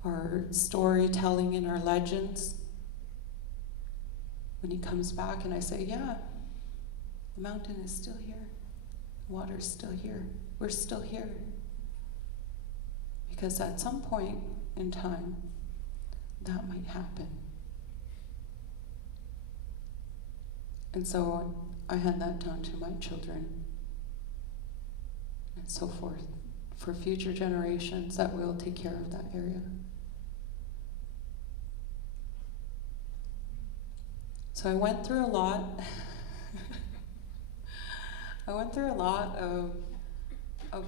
Our storytelling and our legends, when he comes back and I say, yeah, the mountain is still here, water's still here, we're still here. Because at some point in time, that might happen. And so I hand that down to my children and so forth, for future generations, that will take care of that area. So I went through a lot. I went through a lot of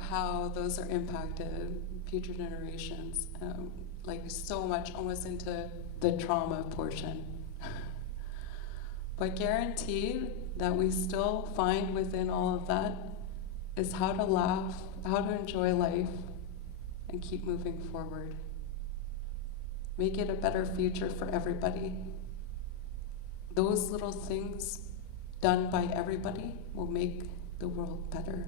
how those are impacted, future generations, like so much, almost into the trauma portion. But guaranteed that we still find within all of that is how to laugh, how to enjoy life, and keep moving forward. Make it a better future for everybody. Those little things done by everybody will make the world better.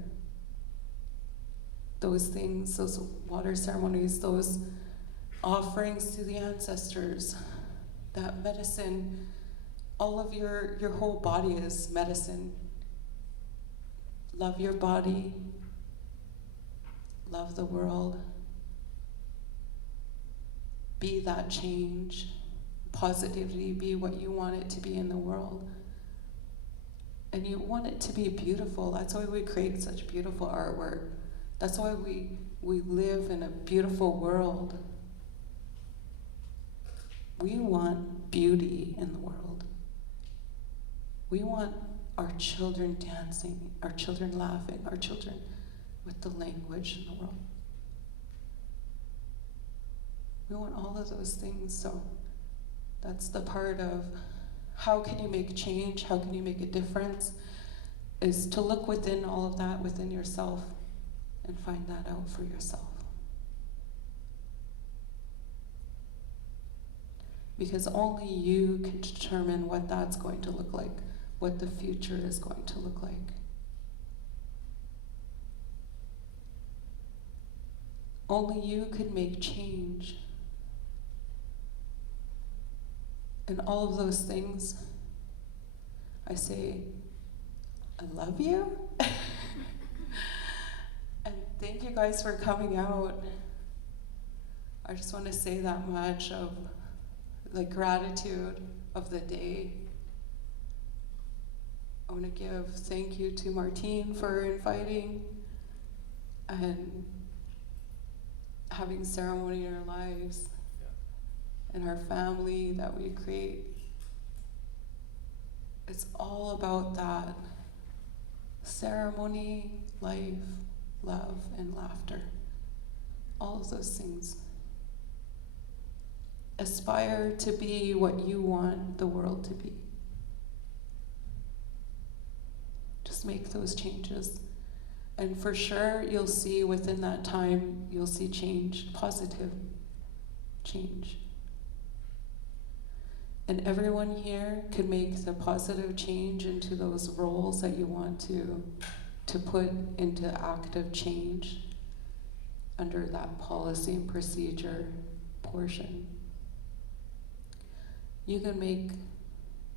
Those things, those water ceremonies, those offerings to the ancestors, that medicine, all of your whole body is medicine. Love your body, love the world, be that change, positivity, be what you want it to be in the world. And you want it to be beautiful. That's why we create such beautiful artwork. That's why we live in a beautiful world. We want beauty in the world. We want our children dancing, our children laughing, our children with the language in the world. We want all of those things, so that's the part of how can you make change, how can you make a difference, is to look within all of that, within yourself, and find that out for yourself. Because only you can determine what that's going to look like, what the future is going to look like. Only you could make change. And all of those things, I say, I love you. And thank you guys for coming out. I just want to say that much of the gratitude of the day. I want to give thank you to Martine for inviting and having ceremony in our lives, and our family that we create. It's all about that. Ceremony, life, love, and laughter. All of those things. Aspire to be what you want the world to be. Just make those changes. And for sure, you'll see within that time, you'll see change, positive change. And everyone here could make the positive change into those roles that you want to put into active change under that policy and procedure portion. You can make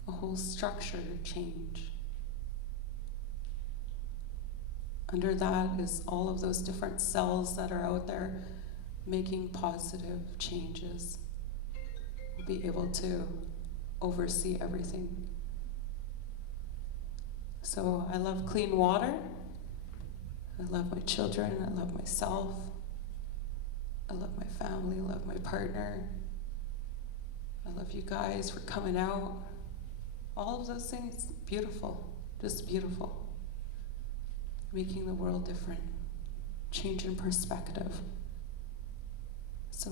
a whole structure change. Under that is all of those different cells that are out there making positive changes. We'll be able to oversee everything. So I love clean water. I love my children. I love myself. I love my family. I love my partner. I love you guys for coming out. All of those things, beautiful, just beautiful. Making the world different, changing perspective. So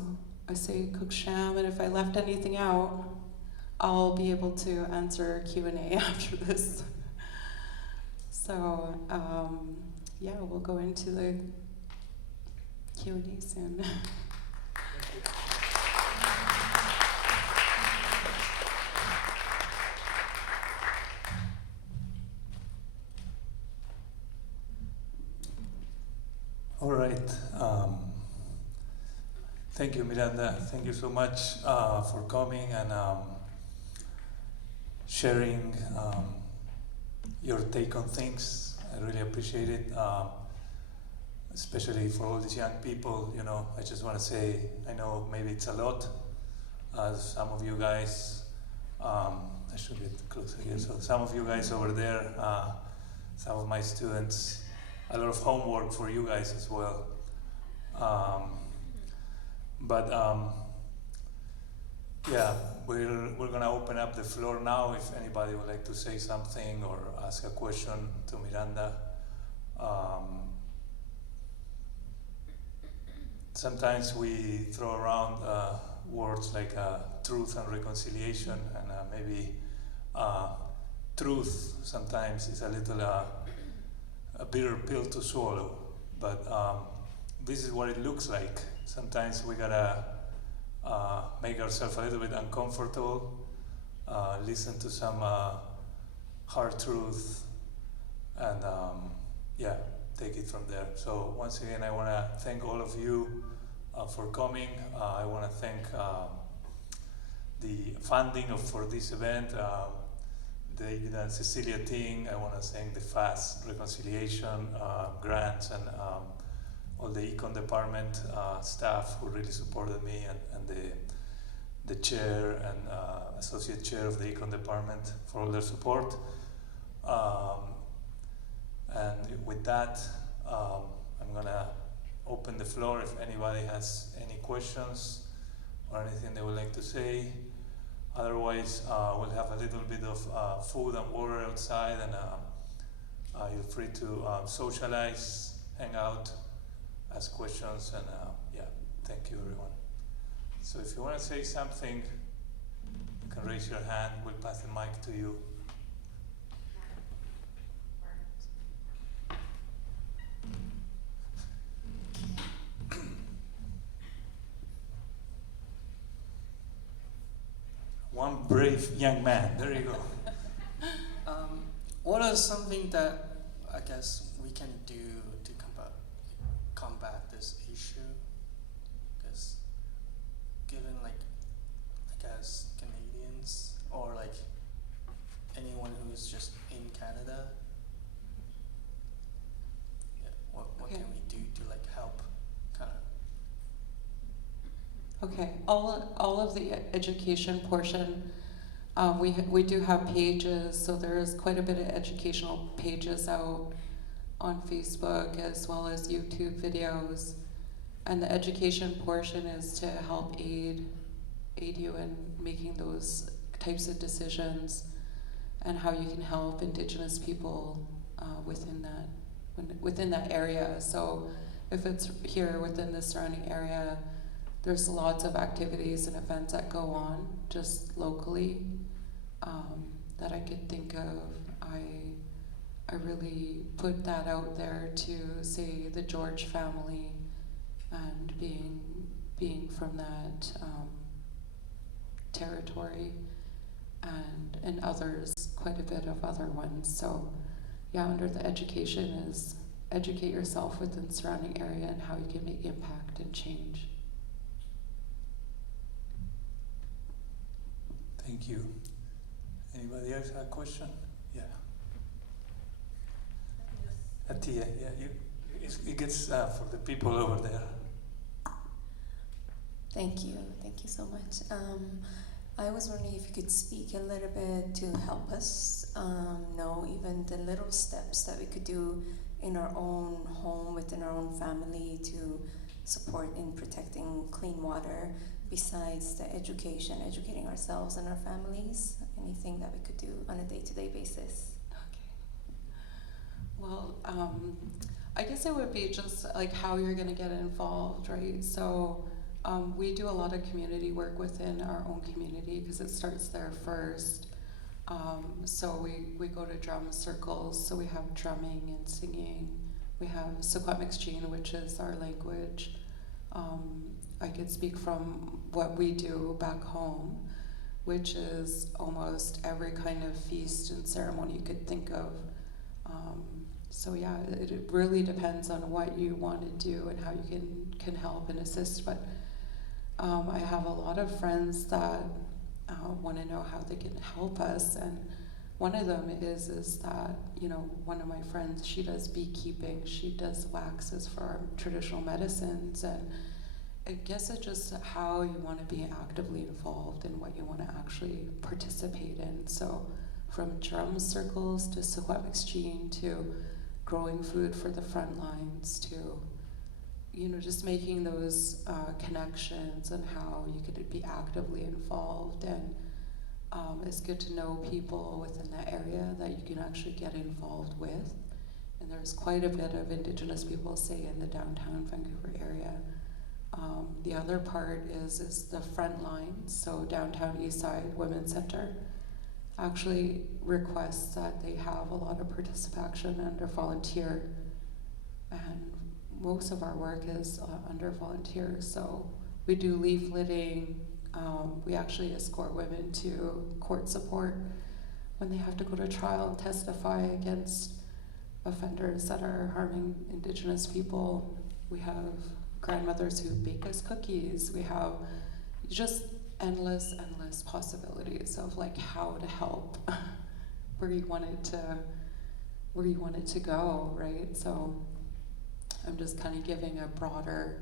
I say Kuksham, and if I left anything out, I'll be able to answer Q&A after this. So yeah, we'll go into the Q&A soon. All right. Thank you, Miranda. Thank you so much for coming and sharing your take on things. I really appreciate it, especially for all these young people. You know, I just want to say, I know maybe it's a lot. Some of you guys, I should get closer here. So some of you guys over there, some of my students, a lot of homework for you guys as well. Yeah, we're gonna open up the floor now if anybody would like to say something or ask a question to Miranda. Sometimes we throw around words like truth and reconciliation, and maybe truth sometimes is a little a bitter pill to swallow, but this is what it looks like. Sometimes we gotta make ourselves a little bit uncomfortable, listen to some hard truth, and yeah, take it from there. So once again, I want to thank all of you for coming. I want to thank the funding for this event, David and Cecilia Ting. I want to thank the FASS reconciliation grants and all the econ department staff who really supported me, and the chair and associate chair of the econ department for all their support. And with that, I'm gonna open the floor if anybody has any questions or anything they would like to say. Otherwise, we'll have a little bit of food and water outside, and you're free to socialize, hang out, ask questions, and yeah, thank you everyone. So if you want to say something, you can raise your hand, we'll pass the mic to you. One brave young man, there you go. What are something that I guess we can do to combat this issue? Because given like, I guess, Canadians or like anyone who's just in Canada, yeah, what Okay. can we do to like help kind of? Okay, all of the education portion, we do have pages, so there's quite a bit of educational pages out on Facebook as well as YouTube videos, and the education portion is to help aid you in making those types of decisions and how you can help Indigenous people within that area. So if it's here within the surrounding area, there's lots of activities and events that go on just locally that I could think of. I really put that out there to say the George family and being from that territory, and others, quite a bit of other ones. So yeah, under the education is educate yourself within the surrounding area and how you can make impact and change. Thank you. Anybody else have a question? Yeah. Atia, yeah, it gets for the people over there. Thank you so much. I was wondering if you could speak a little bit to help us know even the little steps that we could do in our own home, within our own family, to support in protecting clean water, besides the educating ourselves and our families. Anything that we could do on a day-to-day basis? Okay. Well, I guess it would be just like how you're going to get involved, right? So We do a lot of community work within our own community because it starts there first. So we go to drum circles, so we have drumming and singing. We have Secwépemc, which is our language. I could speak from what we do back home, which is almost every kind of feast and ceremony you could think of. So yeah, it really depends on what you want to do and how you can help and assist. But I have a lot of friends that want to know how they can help us, and one of them is that, you know, one of my friends, she does beekeeping, she does waxes for our traditional medicines, and I guess it's just how you want to be actively involved in what you want to actually participate in. So from drum circles to Secwépemc to growing food for the front lines to, you know, just making those connections and how you could be actively involved. And it's good to know people within that area that you can actually get involved with. And there's quite a bit of Indigenous people, say, in the downtown Vancouver area. The other part is the front line, so downtown Eastside Women's Center actually requests that they have a lot of participation under volunteer, and most of our work is under volunteers. So we do leafleting, we actually escort women to court support when they have to go to trial and testify against offenders that are harming Indigenous people. We have grandmothers who bake us cookies. We have just endless possibilities of like how to help where you want it to go, right? So I'm just kind of giving a broader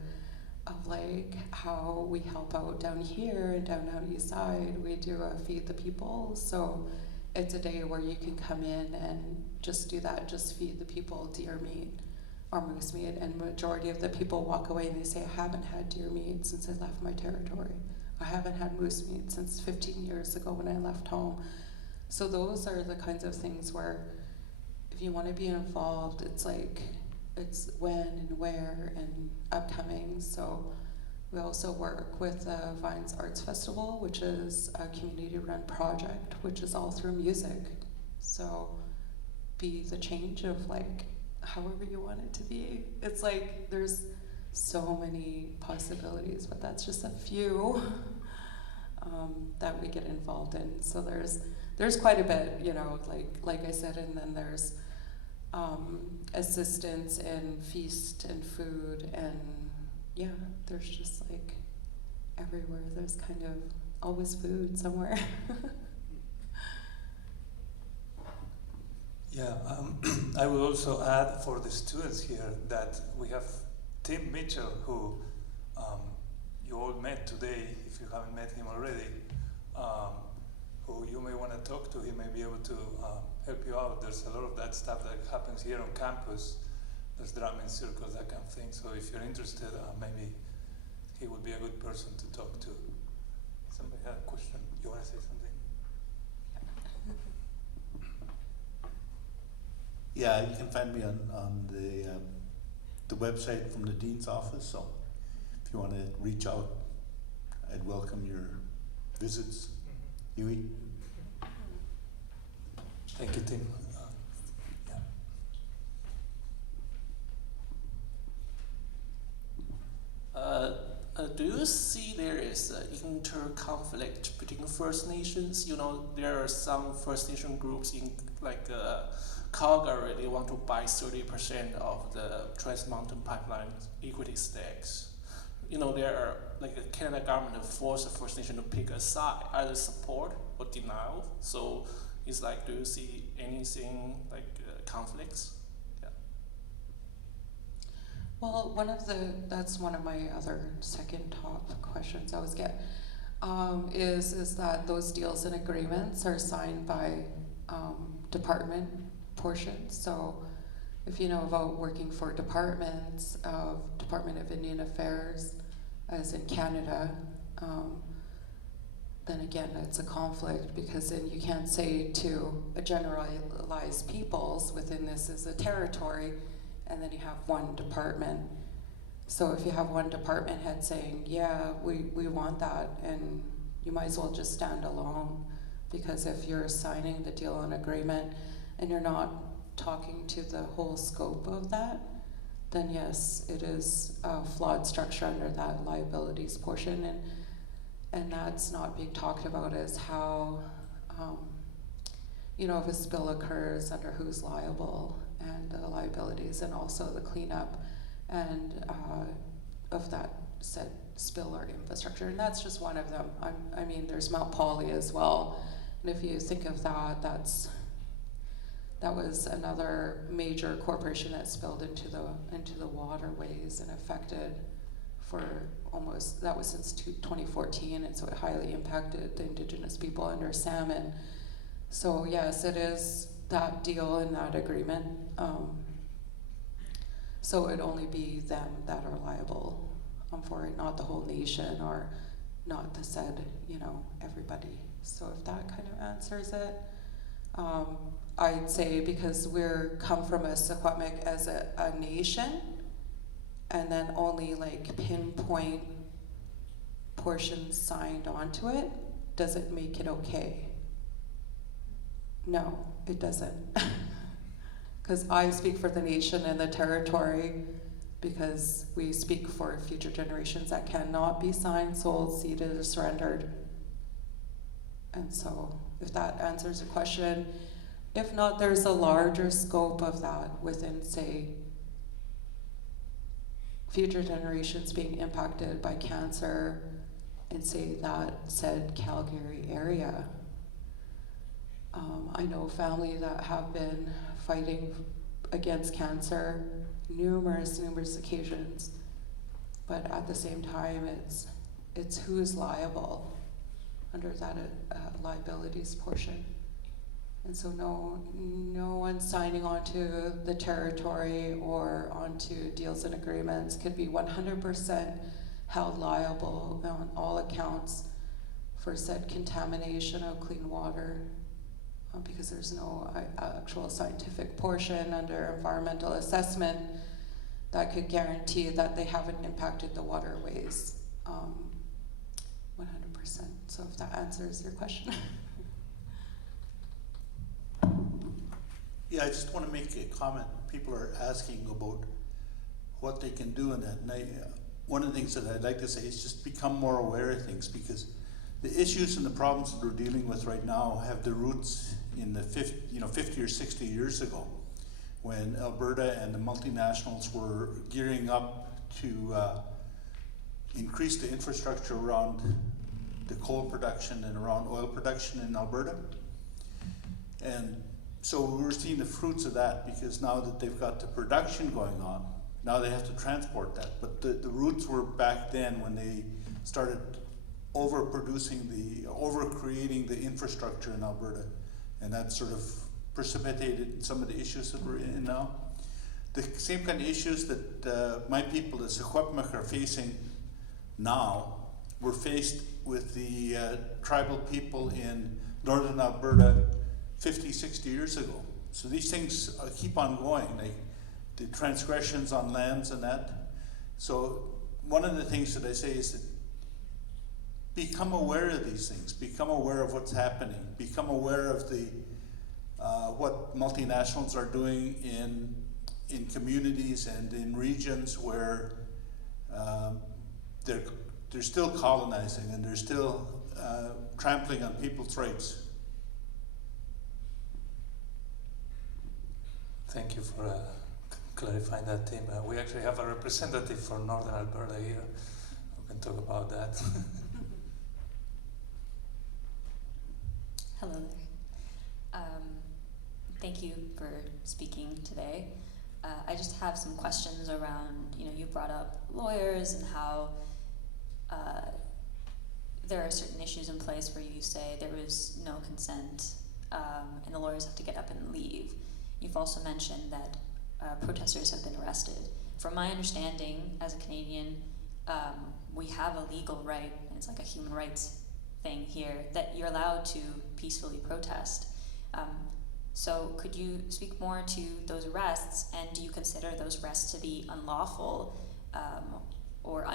of like how we help out down here and downtown East Side. We do a Feed the People, so it's a day where you can come in and just do that, just feed the people deer meat or moose meat, and majority of the people walk away and they say, I haven't had deer meat since I left my territory. I haven't had moose meat since 15 years ago when I left home. So those are the kinds of things where if you want to be involved, it's like, it's when and where and upcoming. So we also work with the Vines Arts Festival, which is a community-run project, which is all through music. So be the change of like, however you want it to be. It's like, there's so many possibilities, but that's just a few that we get involved in. So there's quite a bit, you know, like I said, and then there's assistance in feast and food, and yeah, there's just like everywhere. There's kind of always food somewhere. Yeah, I will also add for the students here that we have Tim Mitchell, who you all met today, if you haven't met him already, who you may want to talk to. He may be able to help you out. There's a lot of that stuff that happens here on campus. There's drumming circles, that kind of thing. So if you're interested, maybe he would be a good person to talk to. Somebody had a question. You want to say something? Yeah, you can find me on the website from the Dean's office, so if you want to reach out, I'd welcome your visits. Huey? Thank you, Tim. Do you see there is an inter-conflict between First Nations? You know, there are some First Nation groups in like Calgary, they want to buy 30% of the Trans Mountain Pipeline equity stakes. You know, there are like the Canada government force the First Nation to pick a side, either support or denial. So it's like, do you see anything like conflicts? Yeah. Well, that's one of my other second top questions I always get, is that those deals and agreements are signed by department portions. So if you know about working for departments of Department of Indian Affairs, as in Canada, then again it's a conflict, because then you can't say to a generalized peoples within this is a territory, and then you have one department So if you have one department head saying, yeah, we want that, and you might as well just stand alone, because if you're signing the deal and agreement and you're not talking to the whole scope of that, then yes, it is a flawed structure under that liabilities portion, and that's not being talked about as how, if a spill occurs, under who's liable, and the liabilities, and also the cleanup and of that said spill or infrastructure, and that's just one of them. I mean, there's Mount Poly as well, and if you think of that, that was another major corporation that spilled into the waterways and affected for almost, that was since 2014, and so it highly impacted the Indigenous people under salmon. So yes, it is that deal and that agreement. So it'd only be them that are liable for it, not the whole nation, or not the said, everybody. So if that kind of answers it. I'd say because we're come from a Secwépemc as a nation, and then only like pinpoint portions signed onto it, does it make it okay? No, it doesn't. Because I speak for the nation and the territory, because we speak for future generations that cannot be signed, sold, ceded, or surrendered. And so if that answers the question, if not, there's a larger scope of that within, say, future generations being impacted by cancer in, say, that said Calgary area. I know family that have been fighting against cancer numerous occasions, but at the same time, it's who's liable under that liabilities portion. And so no one signing onto the territory or onto deals and agreements could be 100% held liable on all accounts for said contamination of clean water, because there's no actual scientific portion under environmental assessment that could guarantee that they haven't impacted the waterways 100%. So if that answers your question. Yeah, I just want to make a comment. People are asking about what they can do in that. And one of the things that I'd like to say is just become more aware of things, because the issues and the problems that we're dealing with right now have their roots in the 50 or 60 years ago, when Alberta and the multinationals were gearing up to increase the infrastructure around the coal production and around oil production in Alberta. And so we're seeing the fruits of that, because now that they've got the production going on, now they have to transport that. But the roots were back then when they started over-creating the infrastructure in Alberta. And that sort of precipitated some of the issues that we're in now. The same kind of issues that my people, the Secwépemc, are facing now, were faced with the tribal people in northern Alberta 50, 60 years ago. So these things keep on going, like the transgressions on lands and that. So one of the things that I say is that become aware of these things, become aware of what's happening, become aware of the what multinationals are doing in communities and in regions where they're still colonizing and they're still trampling on people's rights. Thank you for clarifying that, Tim. We actually have a representative for Northern Alberta here who can talk about that. Hello there. Thank you for speaking today. I just have some questions around, you brought up lawyers and how there are certain issues in place where you say there was no consent and the lawyers have to get up and leave. You've also mentioned that protesters have been arrested. From my understanding as a Canadian, we have a legal right, and it's like a human rights thing here, that you're allowed to peacefully protest. So could you speak more to those arrests, and do you consider those arrests to be unlawful? or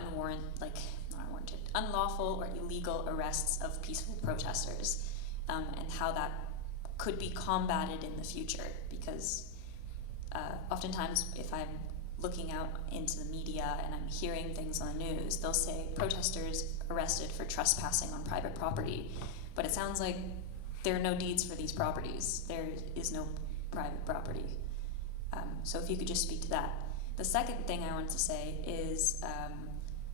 unlawful or illegal arrests of peaceful protesters, and how that could be combated in the future. Because oftentimes, if I'm looking out into the media and I'm hearing things on the news, they'll say protesters arrested for trespassing on private property, but it sounds like there are no deeds for these properties. There is no private property. So if you could just speak to that. The second thing I wanted to say is,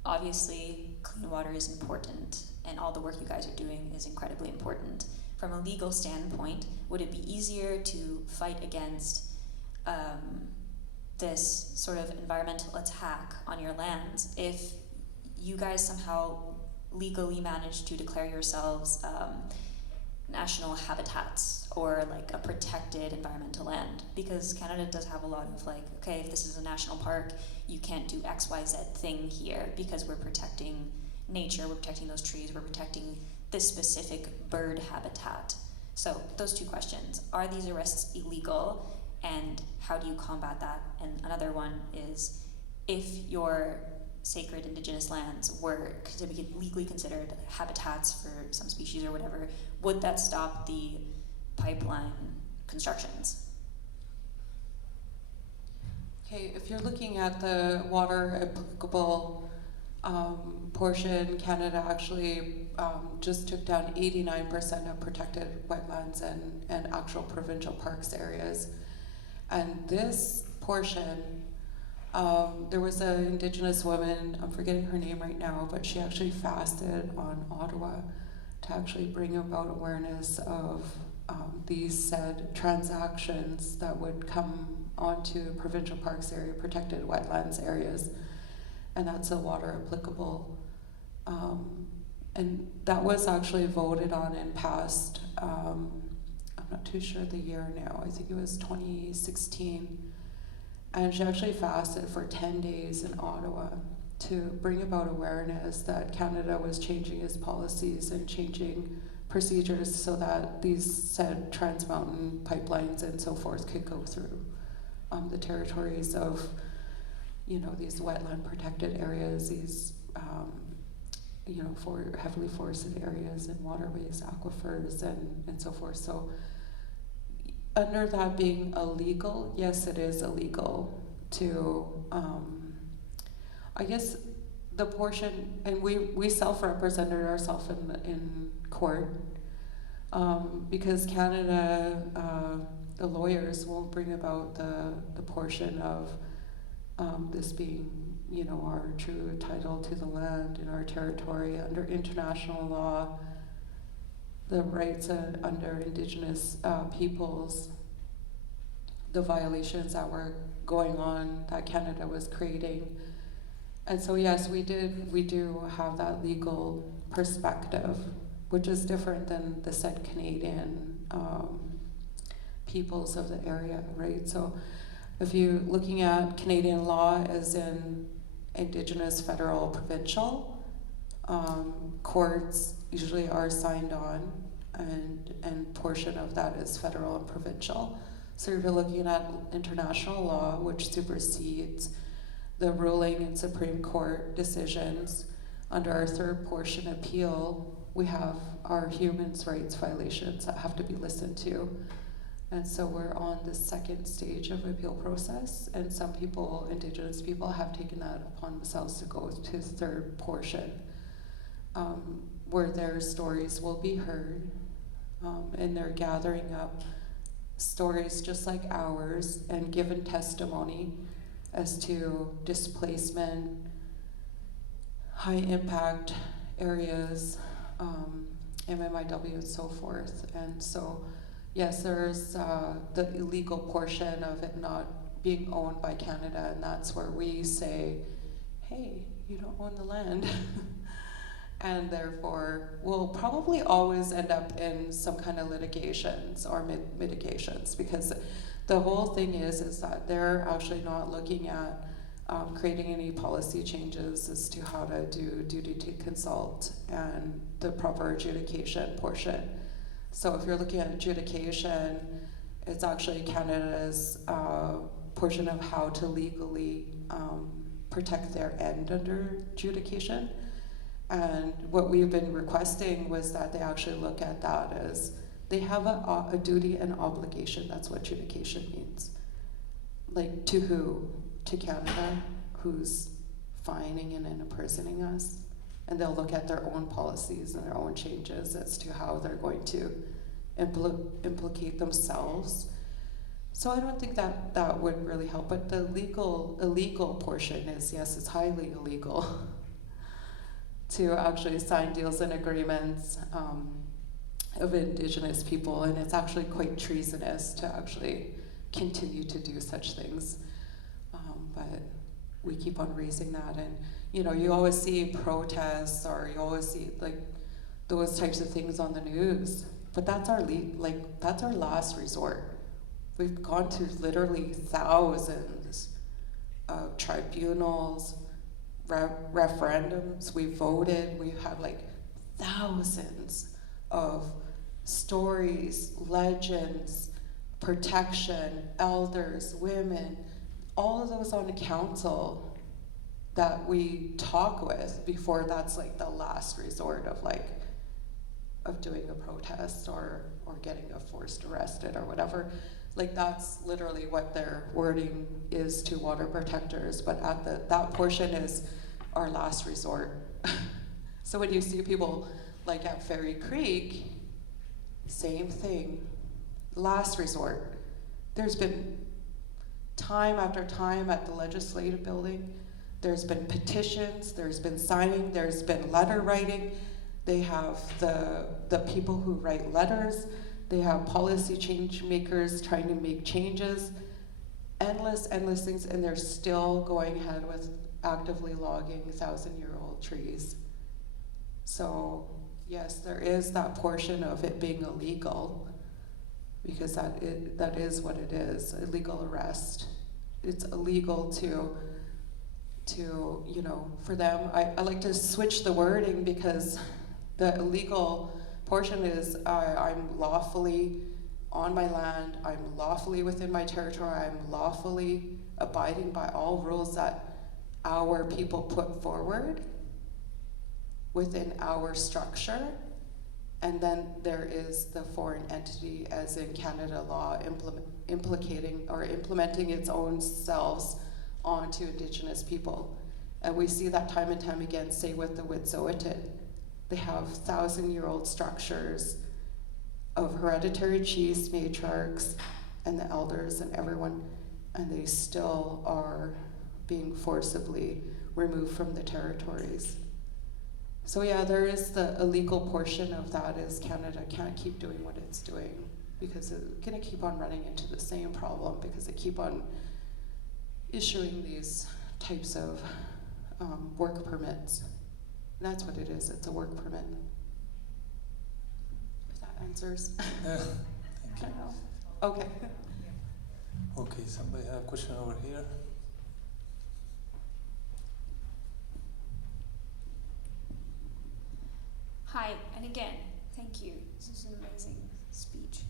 obviously, clean water is important, and all the work you guys are doing is incredibly important. From a legal standpoint, would it be easier to fight against this sort of environmental attack on your lands if you guys somehow legally managed to declare yourselves national habitats or like a protected environmental land? Because Canada does have a lot of like, okay, if this is a national park, you can't do XYZ thing here because we're protecting nature, we're protecting those trees, we're protecting this specific bird habitat. So those two questions: are these arrests illegal, and how do you combat that? And another one is, if your sacred Indigenous lands were to be legally considered habitats for some species or whatever, would that stop the pipeline constructions? Okay, if you're looking at the water applicable portion, Canada actually just took down 89% of protected wetlands and actual provincial parks areas. And this portion, there was an Indigenous woman, I'm forgetting her name right now, but she actually fasted on Ottawa to actually bring about awareness of these said transactions that would come onto provincial parks area, protected wetlands areas, and that's a water applicable. And that was actually voted on and passed, I'm not too sure the year now, I think it was 2016. And she actually fasted for 10 days in Ottawa to bring about awareness that Canada was changing its policies and changing procedures so that these said Trans Mountain pipelines and so forth could go through the territories of, you know, these wetland protected areas, these, you know, for heavily forested areas and waterways, aquifers, and so forth. So under that being illegal, yes, it is illegal to, I guess the portion, and we self-represented ourselves in court because Canada, the lawyers won't bring about the portion of this being, you know, our true title to the land in our territory under international law. The rights under Indigenous peoples, the violations that were going on that Canada was creating. And so yes, we do have that legal perspective, which is different than the said Canadian peoples of the area, right? So if you're looking at Canadian law as in Indigenous, federal, provincial, courts usually are signed on, and portion of that is federal and provincial. So if you're looking at international law, which supersedes the ruling in Supreme Court decisions, under our third portion appeal, we have our human rights violations that have to be listened to. And so we're on the second stage of appeal process, and some people, Indigenous people, have taken that upon themselves to go to the third portion, where their stories will be heard, and they're gathering up stories just like ours and given testimony as to displacement, high impact areas, MMIW and so forth. And so yes, there's the illegal portion of it not being owned by Canada, and that's where we say, hey, you don't own the land. And therefore, we'll probably always end up in some kind of litigations or mitigations, because the whole thing is that they're actually not looking at creating any policy changes as to how to do duty to consult and the proper adjudication portion. So if you're looking at adjudication, it's actually Canada's portion of how to legally protect their end under adjudication. And what we've been requesting was that they actually look at that as they have a duty and obligation. That's what adjudication means. Like, to who? To Canada, who's fining and imprisoning us. And they'll look at their own policies and their own changes as to how they're going to implicate themselves. So I don't think that that would really help. But the illegal portion is, yes, it's highly illegal to actually sign deals and agreements of Indigenous people, and it's actually quite treasonous to actually continue to do such things. But we keep on raising that, and you always see protests, or you always see like those types of things on the news. But that's our that's our last resort. We've gone to literally thousands of tribunals, referendums. We voted. We've had like thousands of stories, legends, protection, elders, women, all of those on the council that we talk with before that's like the last resort of doing a protest or getting a forced arrested or whatever. Like, that's literally what their wording is to water protectors, but that portion is our last resort. So when you see people like at Ferry Creek, same thing, last resort. There's been time after time at the legislative building, there's been petitions, there's been signing, there's been letter writing. They have the people who write letters, they have policy change makers trying to make changes, endless things, and they're still going ahead with actively logging 1,000-year-old trees. So yes, there is that portion of it being illegal, because that is what it is, illegal arrest. It's illegal to for them, I like to switch the wording, because the illegal portion is I'm lawfully on my land, I'm lawfully within my territory, I'm lawfully abiding by all rules that our people put forward within our structure. And then there is the foreign entity, as in Canada law, implementing its own selves onto Indigenous people. And we see that time and time again, say with the Wet'suwet'en. They have 1,000-year-old structures of hereditary chiefs, matriarchs, and the elders and everyone, and they still are being forcibly removed from the territories. So yeah, there is the illegal portion of that, is Canada can't keep doing what it's doing, because it's gonna keep on running into the same problem, because they keep on issuing these types of work permits. And that's what it is, it's a work permit. If that answers. Thank you. Okay. Okay, somebody had a question over here. Hi, and again, thank you. This is an amazing speech.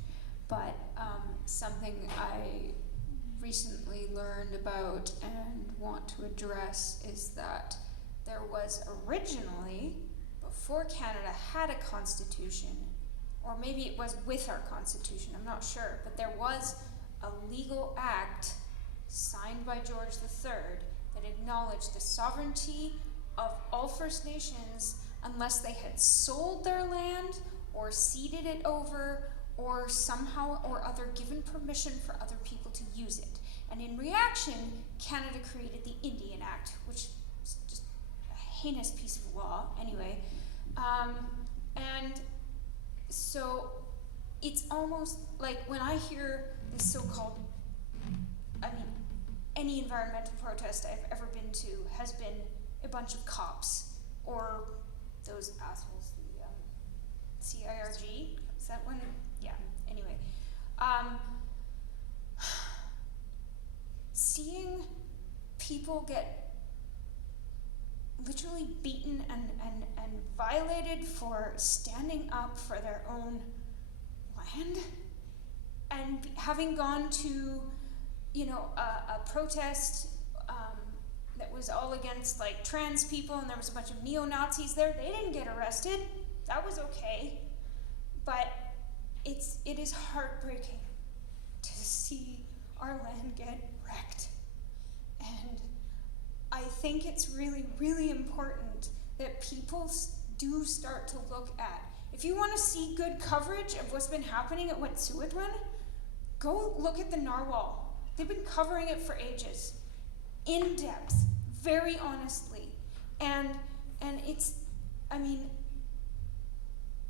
But something I recently learned about and want to address is that there was originally, before Canada had a constitution, or maybe it was with our constitution, I'm not sure, but there was a legal act signed by George III that acknowledged the sovereignty of all First Nations unless they had sold their land or ceded it over or somehow or other given permission for other people to use it. And in reaction, Canada created the Indian Act, which is just a heinous piece of law anyway. And so it's almost like when I hear this so-called, any environmental protest I've ever been to has been a bunch of cops or those assholes, the CIRG, is that one? Yeah, anyway. Seeing people get literally beaten and violated for standing up for their own land, and having gone to, a protest that was all against like trans people, and there was a bunch of neo-Nazis there. They didn't get arrested. That was okay. But it is heartbreaking to see our land get wrecked. And I think it's really, really important that people do start to look at, if you want to see good coverage of what's been happening at Wet'suwet'en, go look at the narwhal. They've been covering it for ages, in depth, very honestly. And it's, I mean,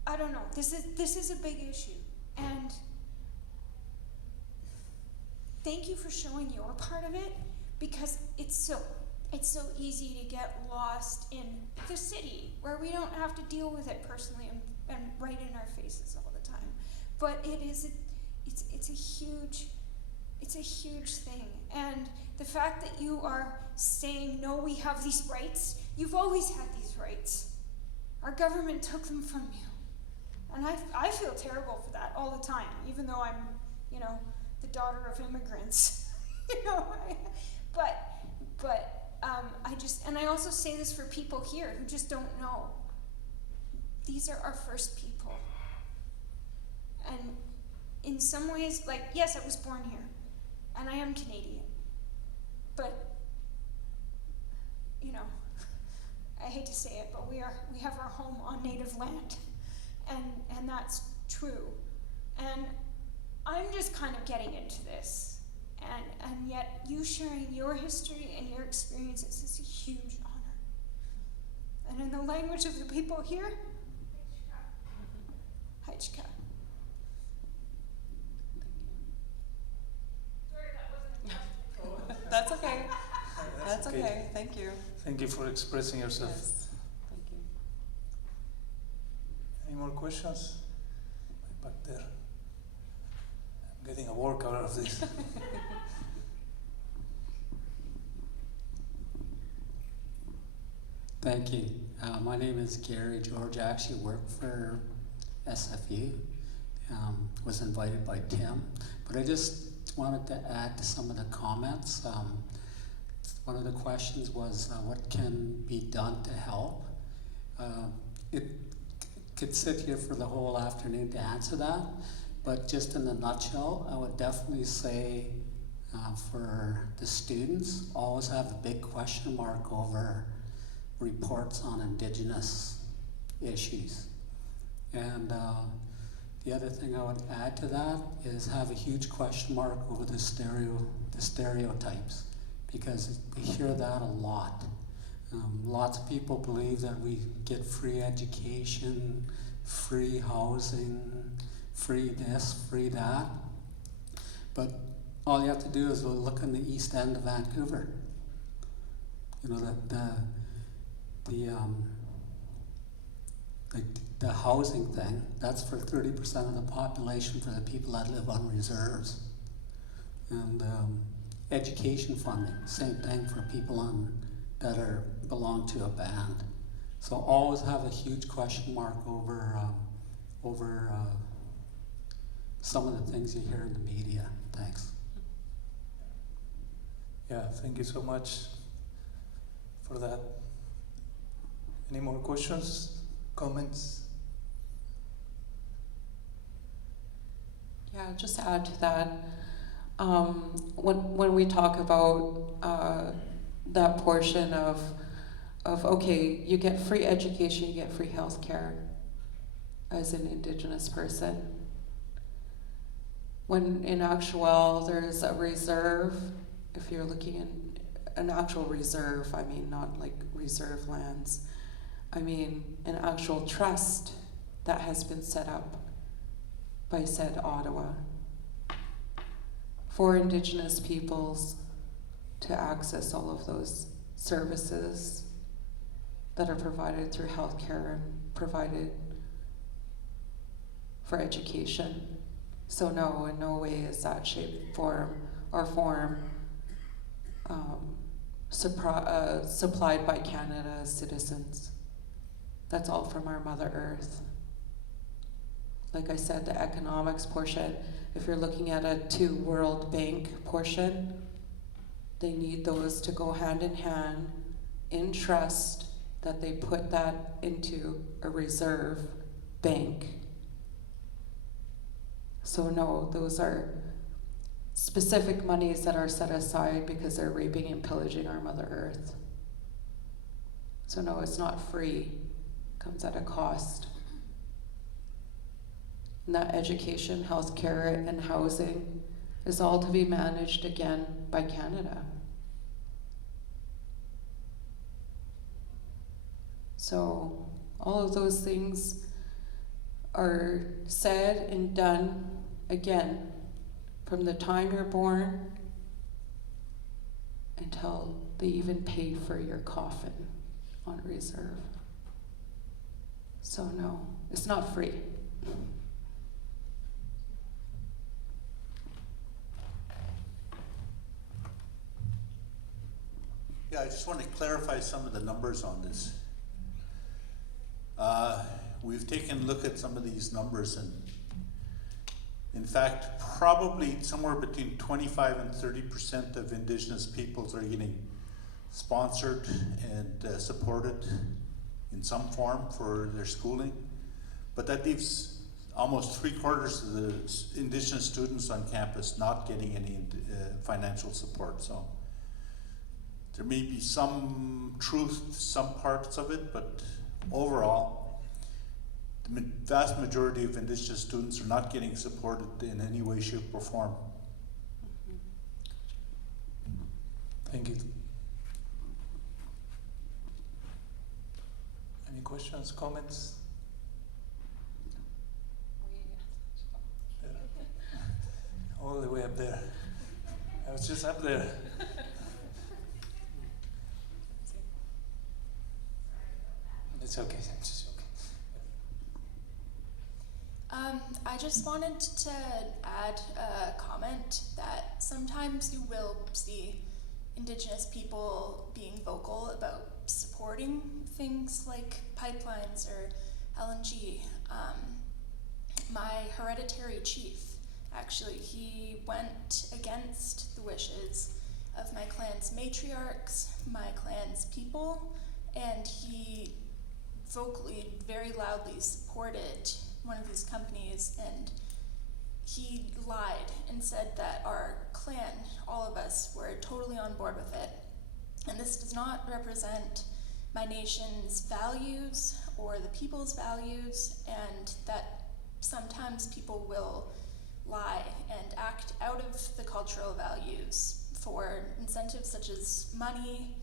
I don't know, this is a big issue. And thank you for showing your part of it, because it's so easy to get lost in the city where we don't have to deal with it personally and right in our faces all the time. But it's a huge thing. And the fact that you are saying, no, we have these rights, you've always had these rights. Our government took them from you. And I feel terrible for that all the time, even though I'm, the daughter of immigrants, and I also say this for people here who just don't know. These are our first people. And in some ways, like, yes, I was born here, and I am Canadian, but, I hate to say it, but we have our home on native land, and that's true. And I'm just kind of getting into this, and yet you sharing your history and your experiences is a huge honor. And in the language of the people here, Haichka. Sorry, that wasn't That's okay. That's okay. Thank you. Thank you for expressing yourself. Yes. Thank you. Any more questions? Back there. I'm getting a workout out of this. Thank you. My name is Gary George. I actually work for SFU. Was invited by Tim. But I just wanted to add to some of the comments. One of the questions was what can be done to help? It could sit here for the whole afternoon to answer that, but just in a nutshell, I would definitely say for the students, always have a big question mark over reports on Indigenous issues. And the other thing I would add to that is have a huge question mark over the stereotypes, because we hear that a lot. Lots of people believe that we get free education, free housing, free this, free that. But all you have to do is look in the east end of Vancouver. The housing thing, that's for 30% of the population for the people that live on reserves. And education funding, same thing for people that belong to a band. So always have a huge question mark over some of the things you hear in the media. Thanks. Yeah, thank you so much for that. Any more questions, comments? Yeah, just to add to that, when we talk about that portion of okay, you get free education, you get free health care as an Indigenous person, when in actual there's a reserve, if you're looking in an actual reserve, I mean not like reserve lands, I mean an actual trust that has been set up by said Ottawa for Indigenous peoples to access all of those services that are provided through healthcare and provided for education. So no, in no way is that shape, form, or form supplied by Canada as citizens. That's all from our Mother Earth. Like I said, the economics portion, if you're looking at a to World Bank portion, they need those to go hand in hand in trust, that they put that into a reserve bank. So no, those are specific monies that are set aside because they're raping and pillaging our Mother Earth. So no, it's not free. It comes at a cost. And that education, healthcare, and housing is all to be managed again by Canada. So all of those things are said and done again from the time you're born until they even pay for your coffin on reserve. So no, it's not free. Yeah, I just want to clarify some of the numbers on this. We've taken a look at some of these numbers, and in fact, probably somewhere between 25 and 30% of Indigenous peoples are getting sponsored and supported in some form for their schooling. But that leaves almost 3/4 of the Indigenous students on campus not getting any financial support. So there may be some truth to some parts of it, but overall, the vast majority of Indigenous students are not getting supported in any way, shape, or form. Thank you. Any questions, comments? There. All the way up there. I was just up there. It's okay. It's just okay. I just wanted to add a comment that sometimes you will see Indigenous people being vocal about supporting things like pipelines or LNG. My hereditary chief, actually, he went against the wishes of my clan's matriarchs, my clan's people, and he vocally, very loudly supported one of these companies, and he lied and said that our clan, all of us, were totally on board with it. And this does not represent my nation's values or the people's values, and that sometimes people will lie and act out of the cultural values for incentives such as money,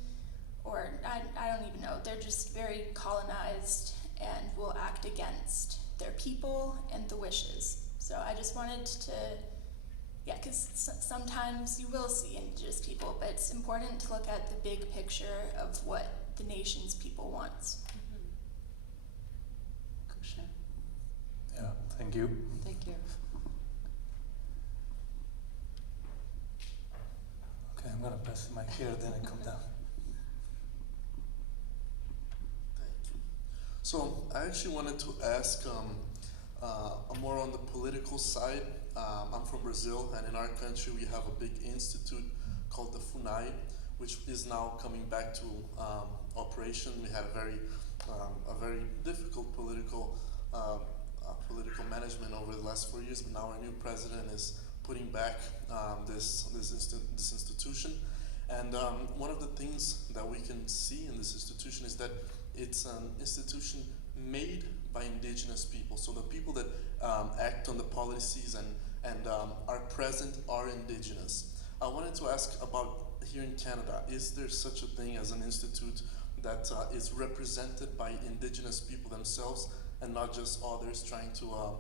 or I don't even know, they're just very colonized and will act against their people and the wishes. So I just wanted to, because sometimes you will see Indigenous people, but it's important to look at the big picture of what the nation's people wants. Yeah, thank you. Thank you. Okay, I'm gonna pass the mic here, then I come down. Thank you. So I actually wanted to ask more on the political side. I'm from Brazil, and in our country we have a big institute called the FUNAI, which is now coming back to operation. We had a very difficult political management over the last 4 years, but now our new president is putting back this institution. And one of the things that we can see in this institution is that it's an institution made by Indigenous people. So the people that act on the policies and are present are Indigenous. I wanted to ask about here in Canada, is there such a thing as an institute that is represented by Indigenous people themselves and not just others trying to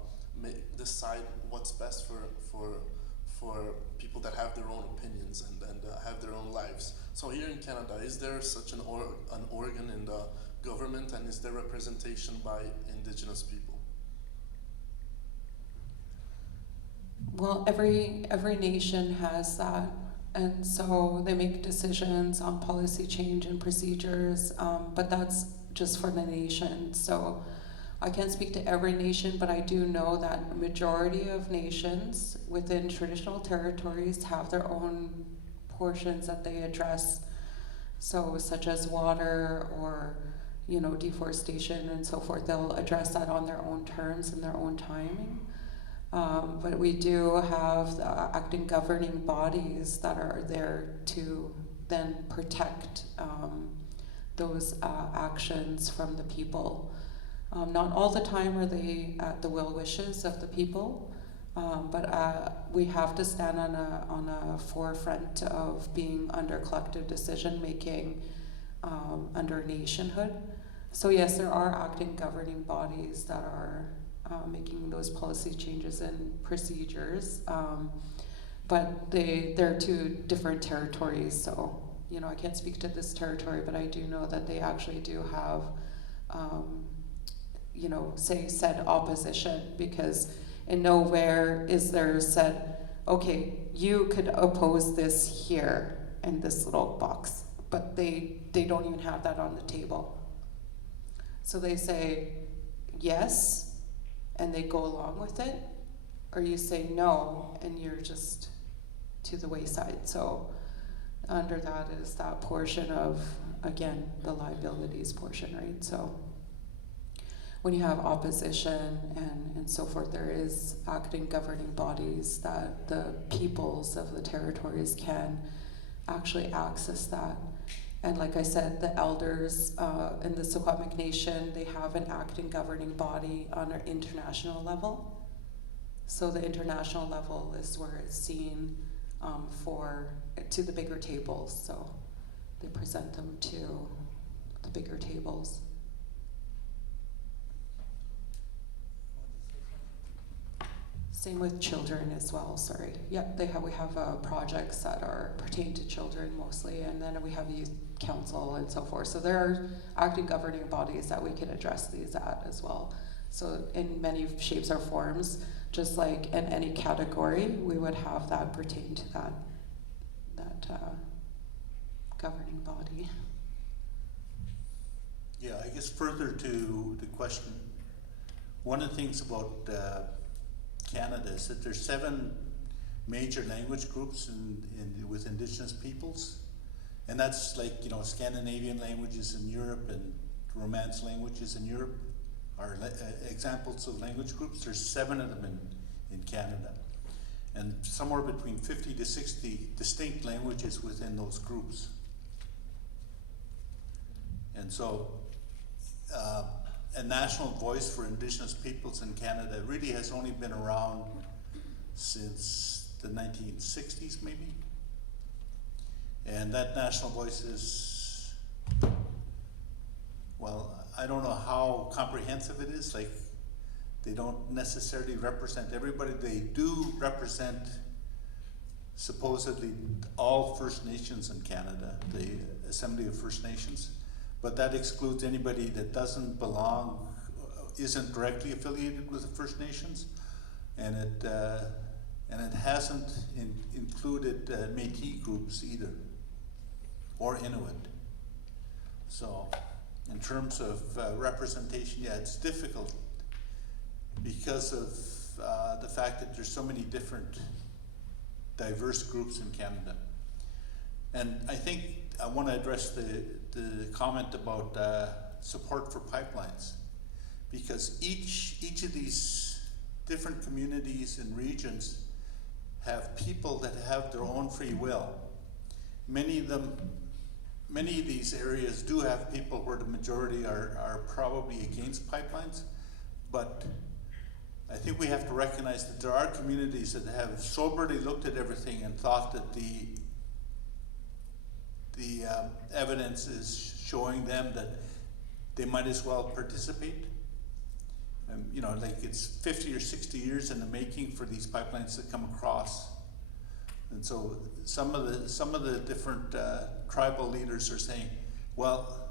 decide what's best for people that have their own opinions and have their own lives? So here in Canada, is there such an organ in the government, and is there representation by Indigenous people? Well, every nation has that, and so they make decisions on policy change and procedures, but that's just for the nation. So I can't speak to every nation, but I do know that a majority of nations within traditional territories have their own portions that they address, so such as water or deforestation and so forth. They'll address that on their own terms and their own timing. But we do have the acting governing bodies that are there to then protect those actions from the people. Not all the time are they at the will wishes of the people, but we have to stand on a forefront of being under collective decision making under nationhood. So yes, there are acting governing bodies that are making those policy changes and procedures, but they're to different territories. So I can't speak to this territory, but I do know that they actually do have said opposition, because in nowhere is there said, okay, you could oppose this here in this little box, but they don't even have that on the table. So they say yes, and they go along with it, or you say no, and you're just to the wayside. So under that is that portion of, again, the liabilities portion, right? So when you have opposition and so forth, there is acting governing bodies that the peoples of the territories can actually access that. And like I said, the elders in the Secwépemc Nation, they have an acting governing body on an international level. So the international level is where it's seen to the bigger tables. So they present them to the bigger tables. Same with children as well, sorry. Yep, we have projects that are pertain to children mostly, and then we have youth council and so forth. So there are acting governing bodies that we can address these at as well. So in many shapes or forms, just like in any category, we would have that pertain to that governing body. Yeah, I guess further to the question, one of the things about Canada is that there's 7 major language groups with Indigenous peoples, and that's like Scandinavian languages in Europe and Romance languages in Europe are examples of language groups. There's 7 of them in Canada, and somewhere between 50 to 60 distinct languages within those groups. And so a national voice for Indigenous peoples in Canada really has only been around since the 1960s, maybe. And that national voice is, well, I don't know how comprehensive it is. Like, they don't necessarily represent everybody. They do represent supposedly all First Nations in Canada, the Assembly of First Nations. But that excludes anybody that doesn't belong, isn't directly affiliated with the First Nations, and it hasn't included Métis groups either, or Inuit. So, in terms of representation, yeah, it's difficult because of the fact that there's so many different diverse groups in Canada. And I think I want to address the comment about support for pipelines, because each of these different communities and regions have people that have their own free will. Many of these areas do have people where the majority are probably against pipelines, but I think we have to recognize that there are communities that have soberly looked at everything and thought that the evidence is showing them that they might as well participate. Like it's 50 or 60 years in the making for these pipelines to come across. And so some of the different tribal leaders are saying, well,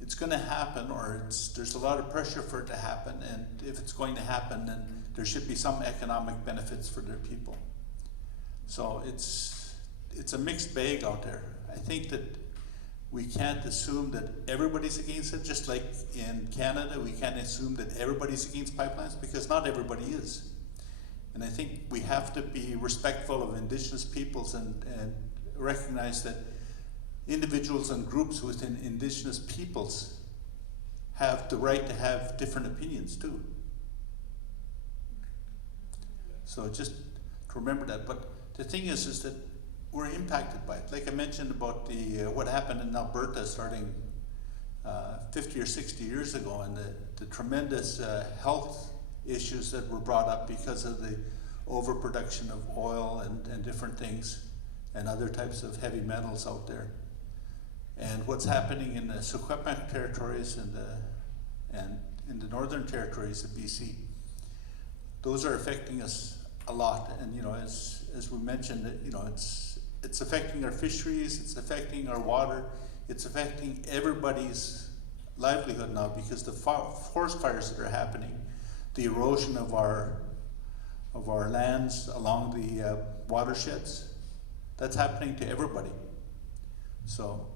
it's going to happen, or there's a lot of pressure for it to happen, and if it's going to happen, then there should be some economic benefits for their people. So it's a mixed bag out there. I think that we can't assume that everybody's against it, just like in Canada, we can't assume that everybody's against pipelines, because not everybody is. And I think we have to be respectful of Indigenous peoples and recognize that individuals and groups within Indigenous peoples have the right to have different opinions too. So just to remember that. But the thing is that we're impacted by it. Like I mentioned about the what happened in Alberta starting 50 or 60 years ago, and the tremendous health issues that were brought up because of the overproduction of oil and different things and other types of heavy metals out there. And what's happening in the Secwépemc territories and in the northern territories of BC, those are affecting us a lot. And you know, as we mentioned, you know, it's affecting our fisheries, it's affecting our water, it's affecting everybody's livelihood now because the forest fires that are happening, the erosion of our lands along the watersheds, that's happening to everybody. So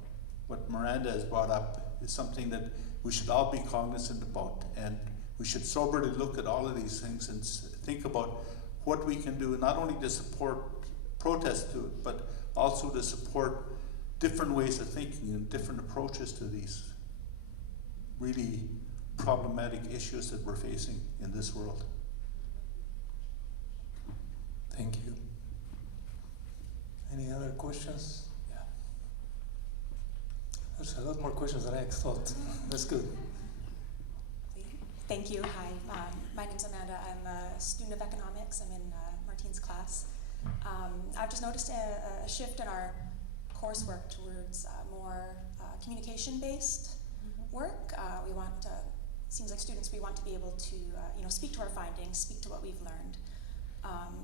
what Miranda has brought up is something that we should all be cognizant about, and we should soberly look at all of these things and think about what we can do, not only to support protest to it, but also to support different ways of thinking and different approaches to these really problematic issues that we're facing in this world. Thank you. Any other questions? Yeah. There's a lot more questions than I thought. That's good. Thank you. Hi, my name's Amanda. I'm a student of economics. I'm in Martin's class. I've just noticed a shift in our coursework towards more communication-based work. We want, seems like students, we want to be able to, speak to our findings, speak to what we've learned.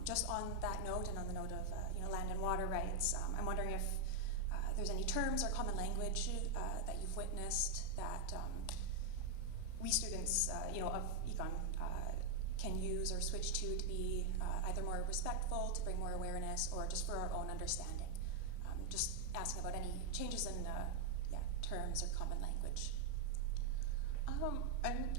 Just on that note, and on the note of land and water rights, I'm wondering if there's any terms or common language that you've witnessed that we students, of econ can use or switch to be either more respectful, to bring more awareness, or just for our own understanding. Just asking about any changes in terms or common language.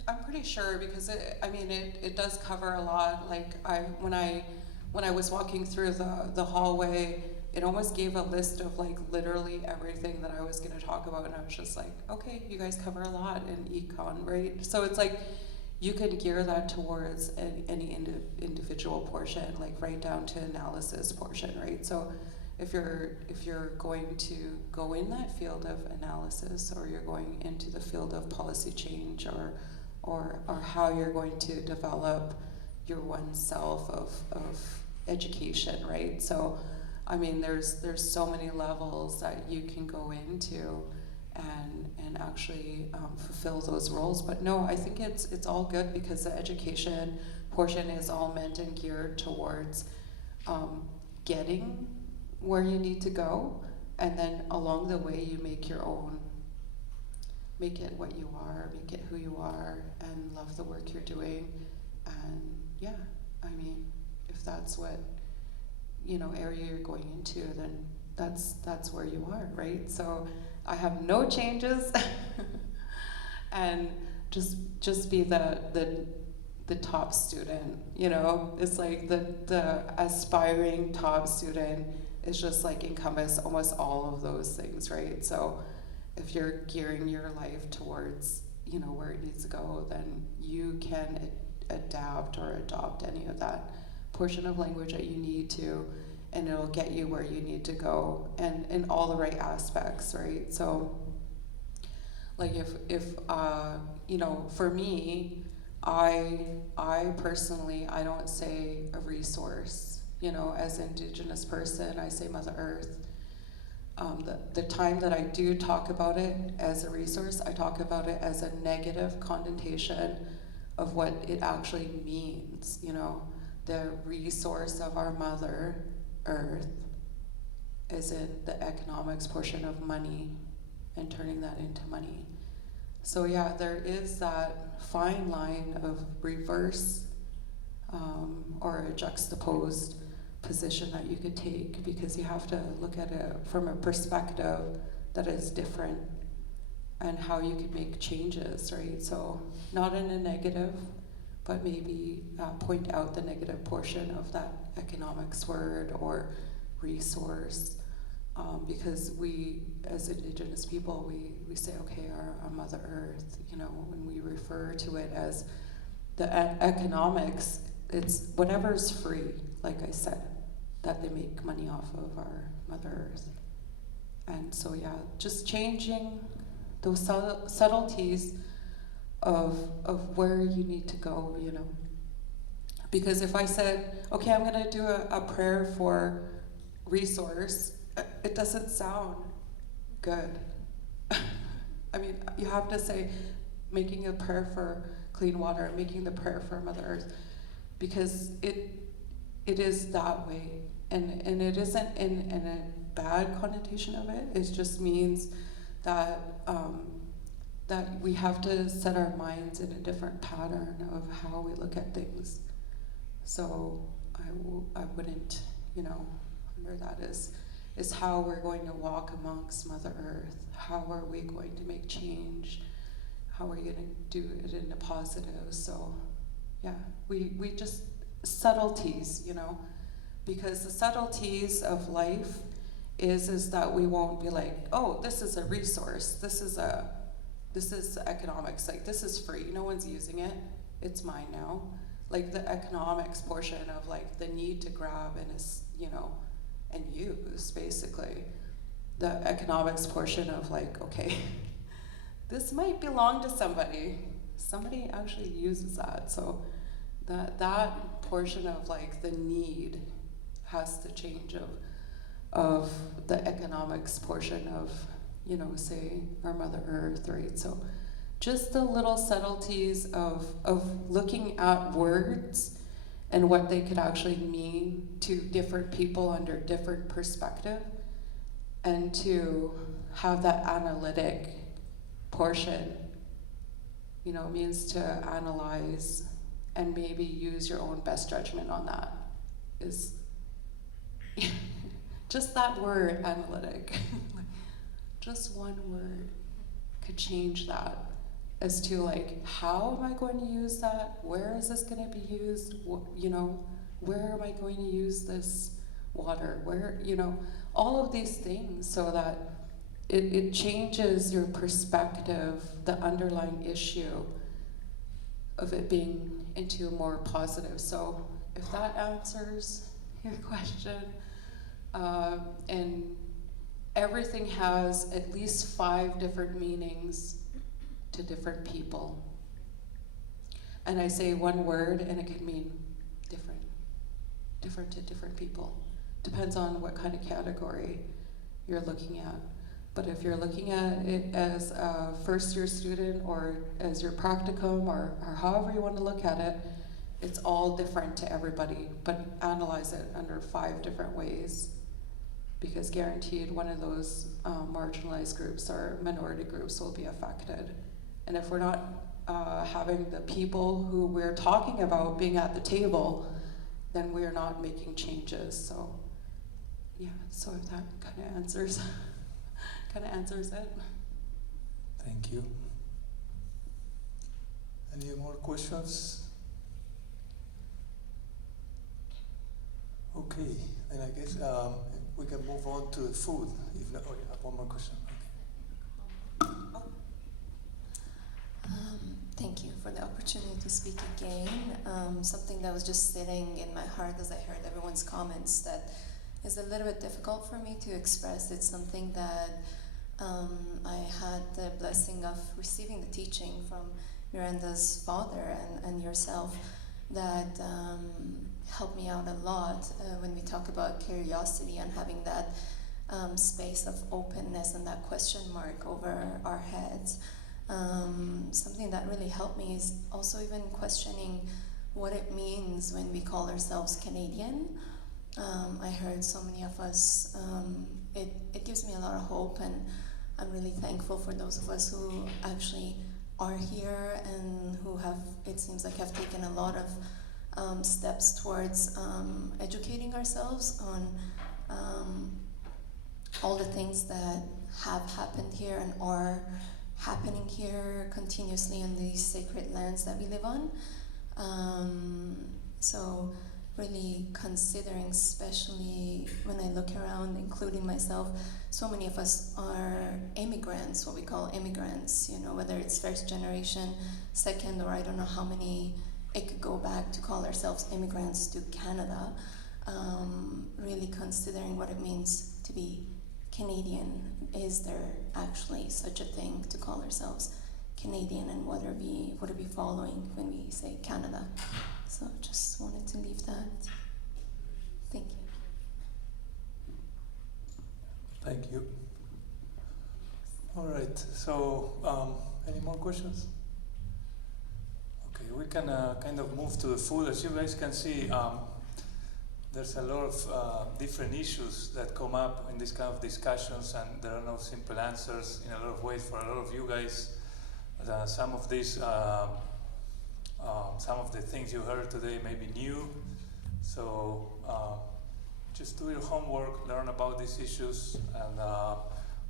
I'm pretty sure because it does cover a lot. Like when I was walking through the hallway, it almost gave a list of like literally everything that I was going to talk about, and I was just like, okay, you guys cover a lot in econ, right? So it's like you could gear that towards any individual portion, like right down to analysis portion, right? So if you're going to go in that field of analysis, or you're going into the field of policy change, or how you're going to develop your oneself of education, right? So I mean, there's so many levels that you can go into and actually fulfill those roles. But no, I think it's all good because the education portion is all meant and geared towards getting where you need to go, and then along the way you make your own, make it what you are, make it who you are, and love the work you're doing. And yeah, I mean, if that's what area you're going into, then that's where you are, right? So I have no changes and just be the top student, it's like the aspiring top student is just like encompass almost all of those things, right? So if you're gearing your life towards where it needs to go, then you can adapt or adopt any of that portion of language that you need to, and it'll get you where you need to go, and in all the right aspects, right? So like if for me, I personally, I don't say a resource, as an Indigenous person, I say Mother Earth. The time that I do talk about it as a resource, I talk about it as a negative connotation of what it actually means, the resource of our Mother Earth is in the economics portion of money and turning that into money. So yeah, there is that fine line of reverse or a juxtaposed position that you could take, because you have to look at it from a perspective that is different and how you can make changes, right? So not in a negative, but maybe point out the negative portion of that economics word or resource, because we, as Indigenous people, we say, okay, our Mother Earth, you know, when we refer to it as the economics, it's whatever's free, like I said, that they make money off of our Mother Earth. And so, yeah, just changing those subtleties of where you need to go, you know. Because if I said, okay, I'm gonna do a prayer for resource, it doesn't sound good. I mean, you have to say, making a prayer for clean water, making the prayer for Mother Earth, because it is that way. And it isn't in a bad connotation of it. It just means that that we have to set our minds in a different pattern of how we look at things. So I wouldn't, you know, under that is how we're going to walk amongst Mother Earth. How are we going to make change? How are we going to do it in a positive? So, yeah, we just, subtleties, you know, because the subtleties of life is that we won't be like, oh, this is a resource, this is economics, like this is free, no one's using it, it's mine now. Like the economics portion of like the need to grab and you know, and use, basically. The economics portion of like, okay, this might belong to somebody. Somebody actually uses that. So that portion of like the need has to change of the economics portion of, you know, say our Mother Earth, right? So just the little subtleties of looking at words and what they could actually mean to different people under different perspective, and to have that analytic portion, you know, means to analyze and maybe use your own best judgment on that. Is just that word, analytic. Just one word could change that as to like, how am I going to use that? Where is this going to be used? You know, where am I going to use this water? Where, you know, all of these things, so that it changes your perspective, the underlying issue of it being into a more positive. So if that answers your question, and everything has at least 5 different meanings to different people. And I say one word and it can mean different to different people. Depends on what kind of category you're looking at. But if you're looking at it as a first-year student or as your practicum or however you want to look at it, it's all different to everybody, but analyze it under 5 different ways. Because guaranteed one of those marginalized groups or minority groups will be affected. And if we're not having the people who we're talking about being at the table, then we're not making changes. So yeah, so if that kind of answers it. Thank you. Any more questions? Okay, then I guess we can move on to food. If not, oh, you have one more question. Thank you for the opportunity to speak again. Something that was just sitting in my heart as I heard everyone's comments that is a little bit difficult for me to express. It's something that I had the blessing of receiving the teaching from Miranda's father and yourself that helped me out a lot when we talk about curiosity and having that space of openness and that question mark over our heads. Something that really helped me is also even questioning what it means when we call ourselves Canadian. I heard so many of us, it gives me a lot of hope, and I'm really thankful for those of us who actually are here and who have, it seems like, have taken a lot of steps towards educating ourselves on all the things that have happened here and are happening here continuously on these sacred lands that we live on. So really considering, especially when I look around, including myself, so many of us are immigrants, what we call immigrants, you know, whether it's first generation, second, or I don't know how many it could go back to call ourselves immigrants to Canada, really considering what it means to be Canadian. Is there actually such a thing to call ourselves Canadian, and what are we following when we say Canada? So just wanted to leave that. Thank you. Thank you. All right, so any more questions? Okay, we can kind of move to the food. As you guys can see, there's a lot of different issues that come up in this kind of discussions, and there are no simple answers in a lot of ways for a lot of you guys. Some of the things you heard today may be new, so just do your homework, learn about these issues, and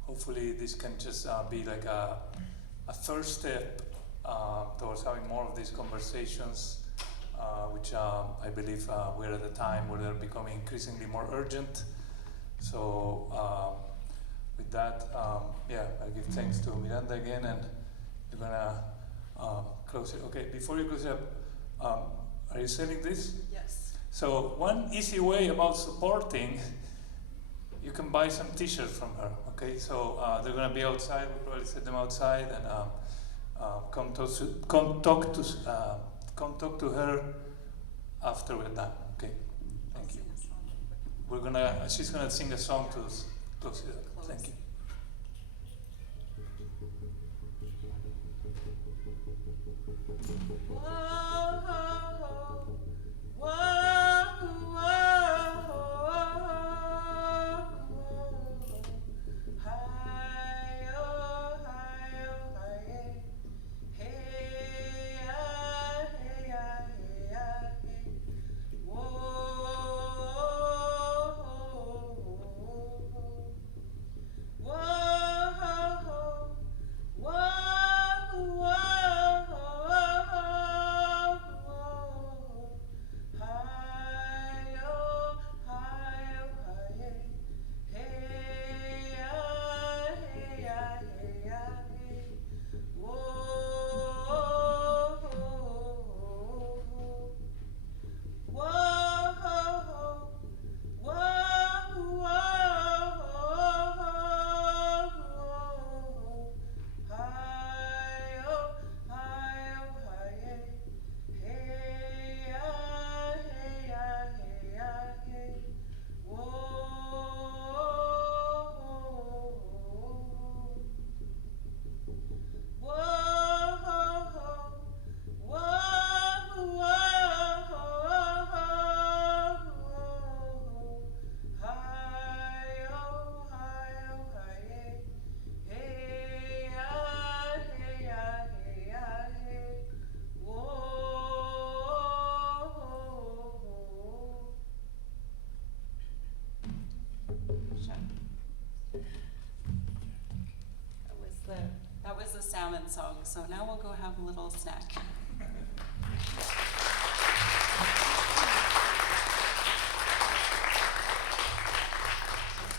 hopefully this can just be like a first step towards having more of these conversations, which I believe we're at a time where they're becoming increasingly more urgent. So with that, yeah, I'll give thanks to Miranda again, and you're gonna close it. Okay, before you close it up, are you selling this? Yes. So one easy way about supporting, you can buy some t-shirts from her, okay? So they're gonna be outside, we'll probably set them outside, and come talk to her after we're done, okay? Thank you. She's gonna sing a song to close it up. Thank you. That was the salmon song, so now we'll go have a little snack.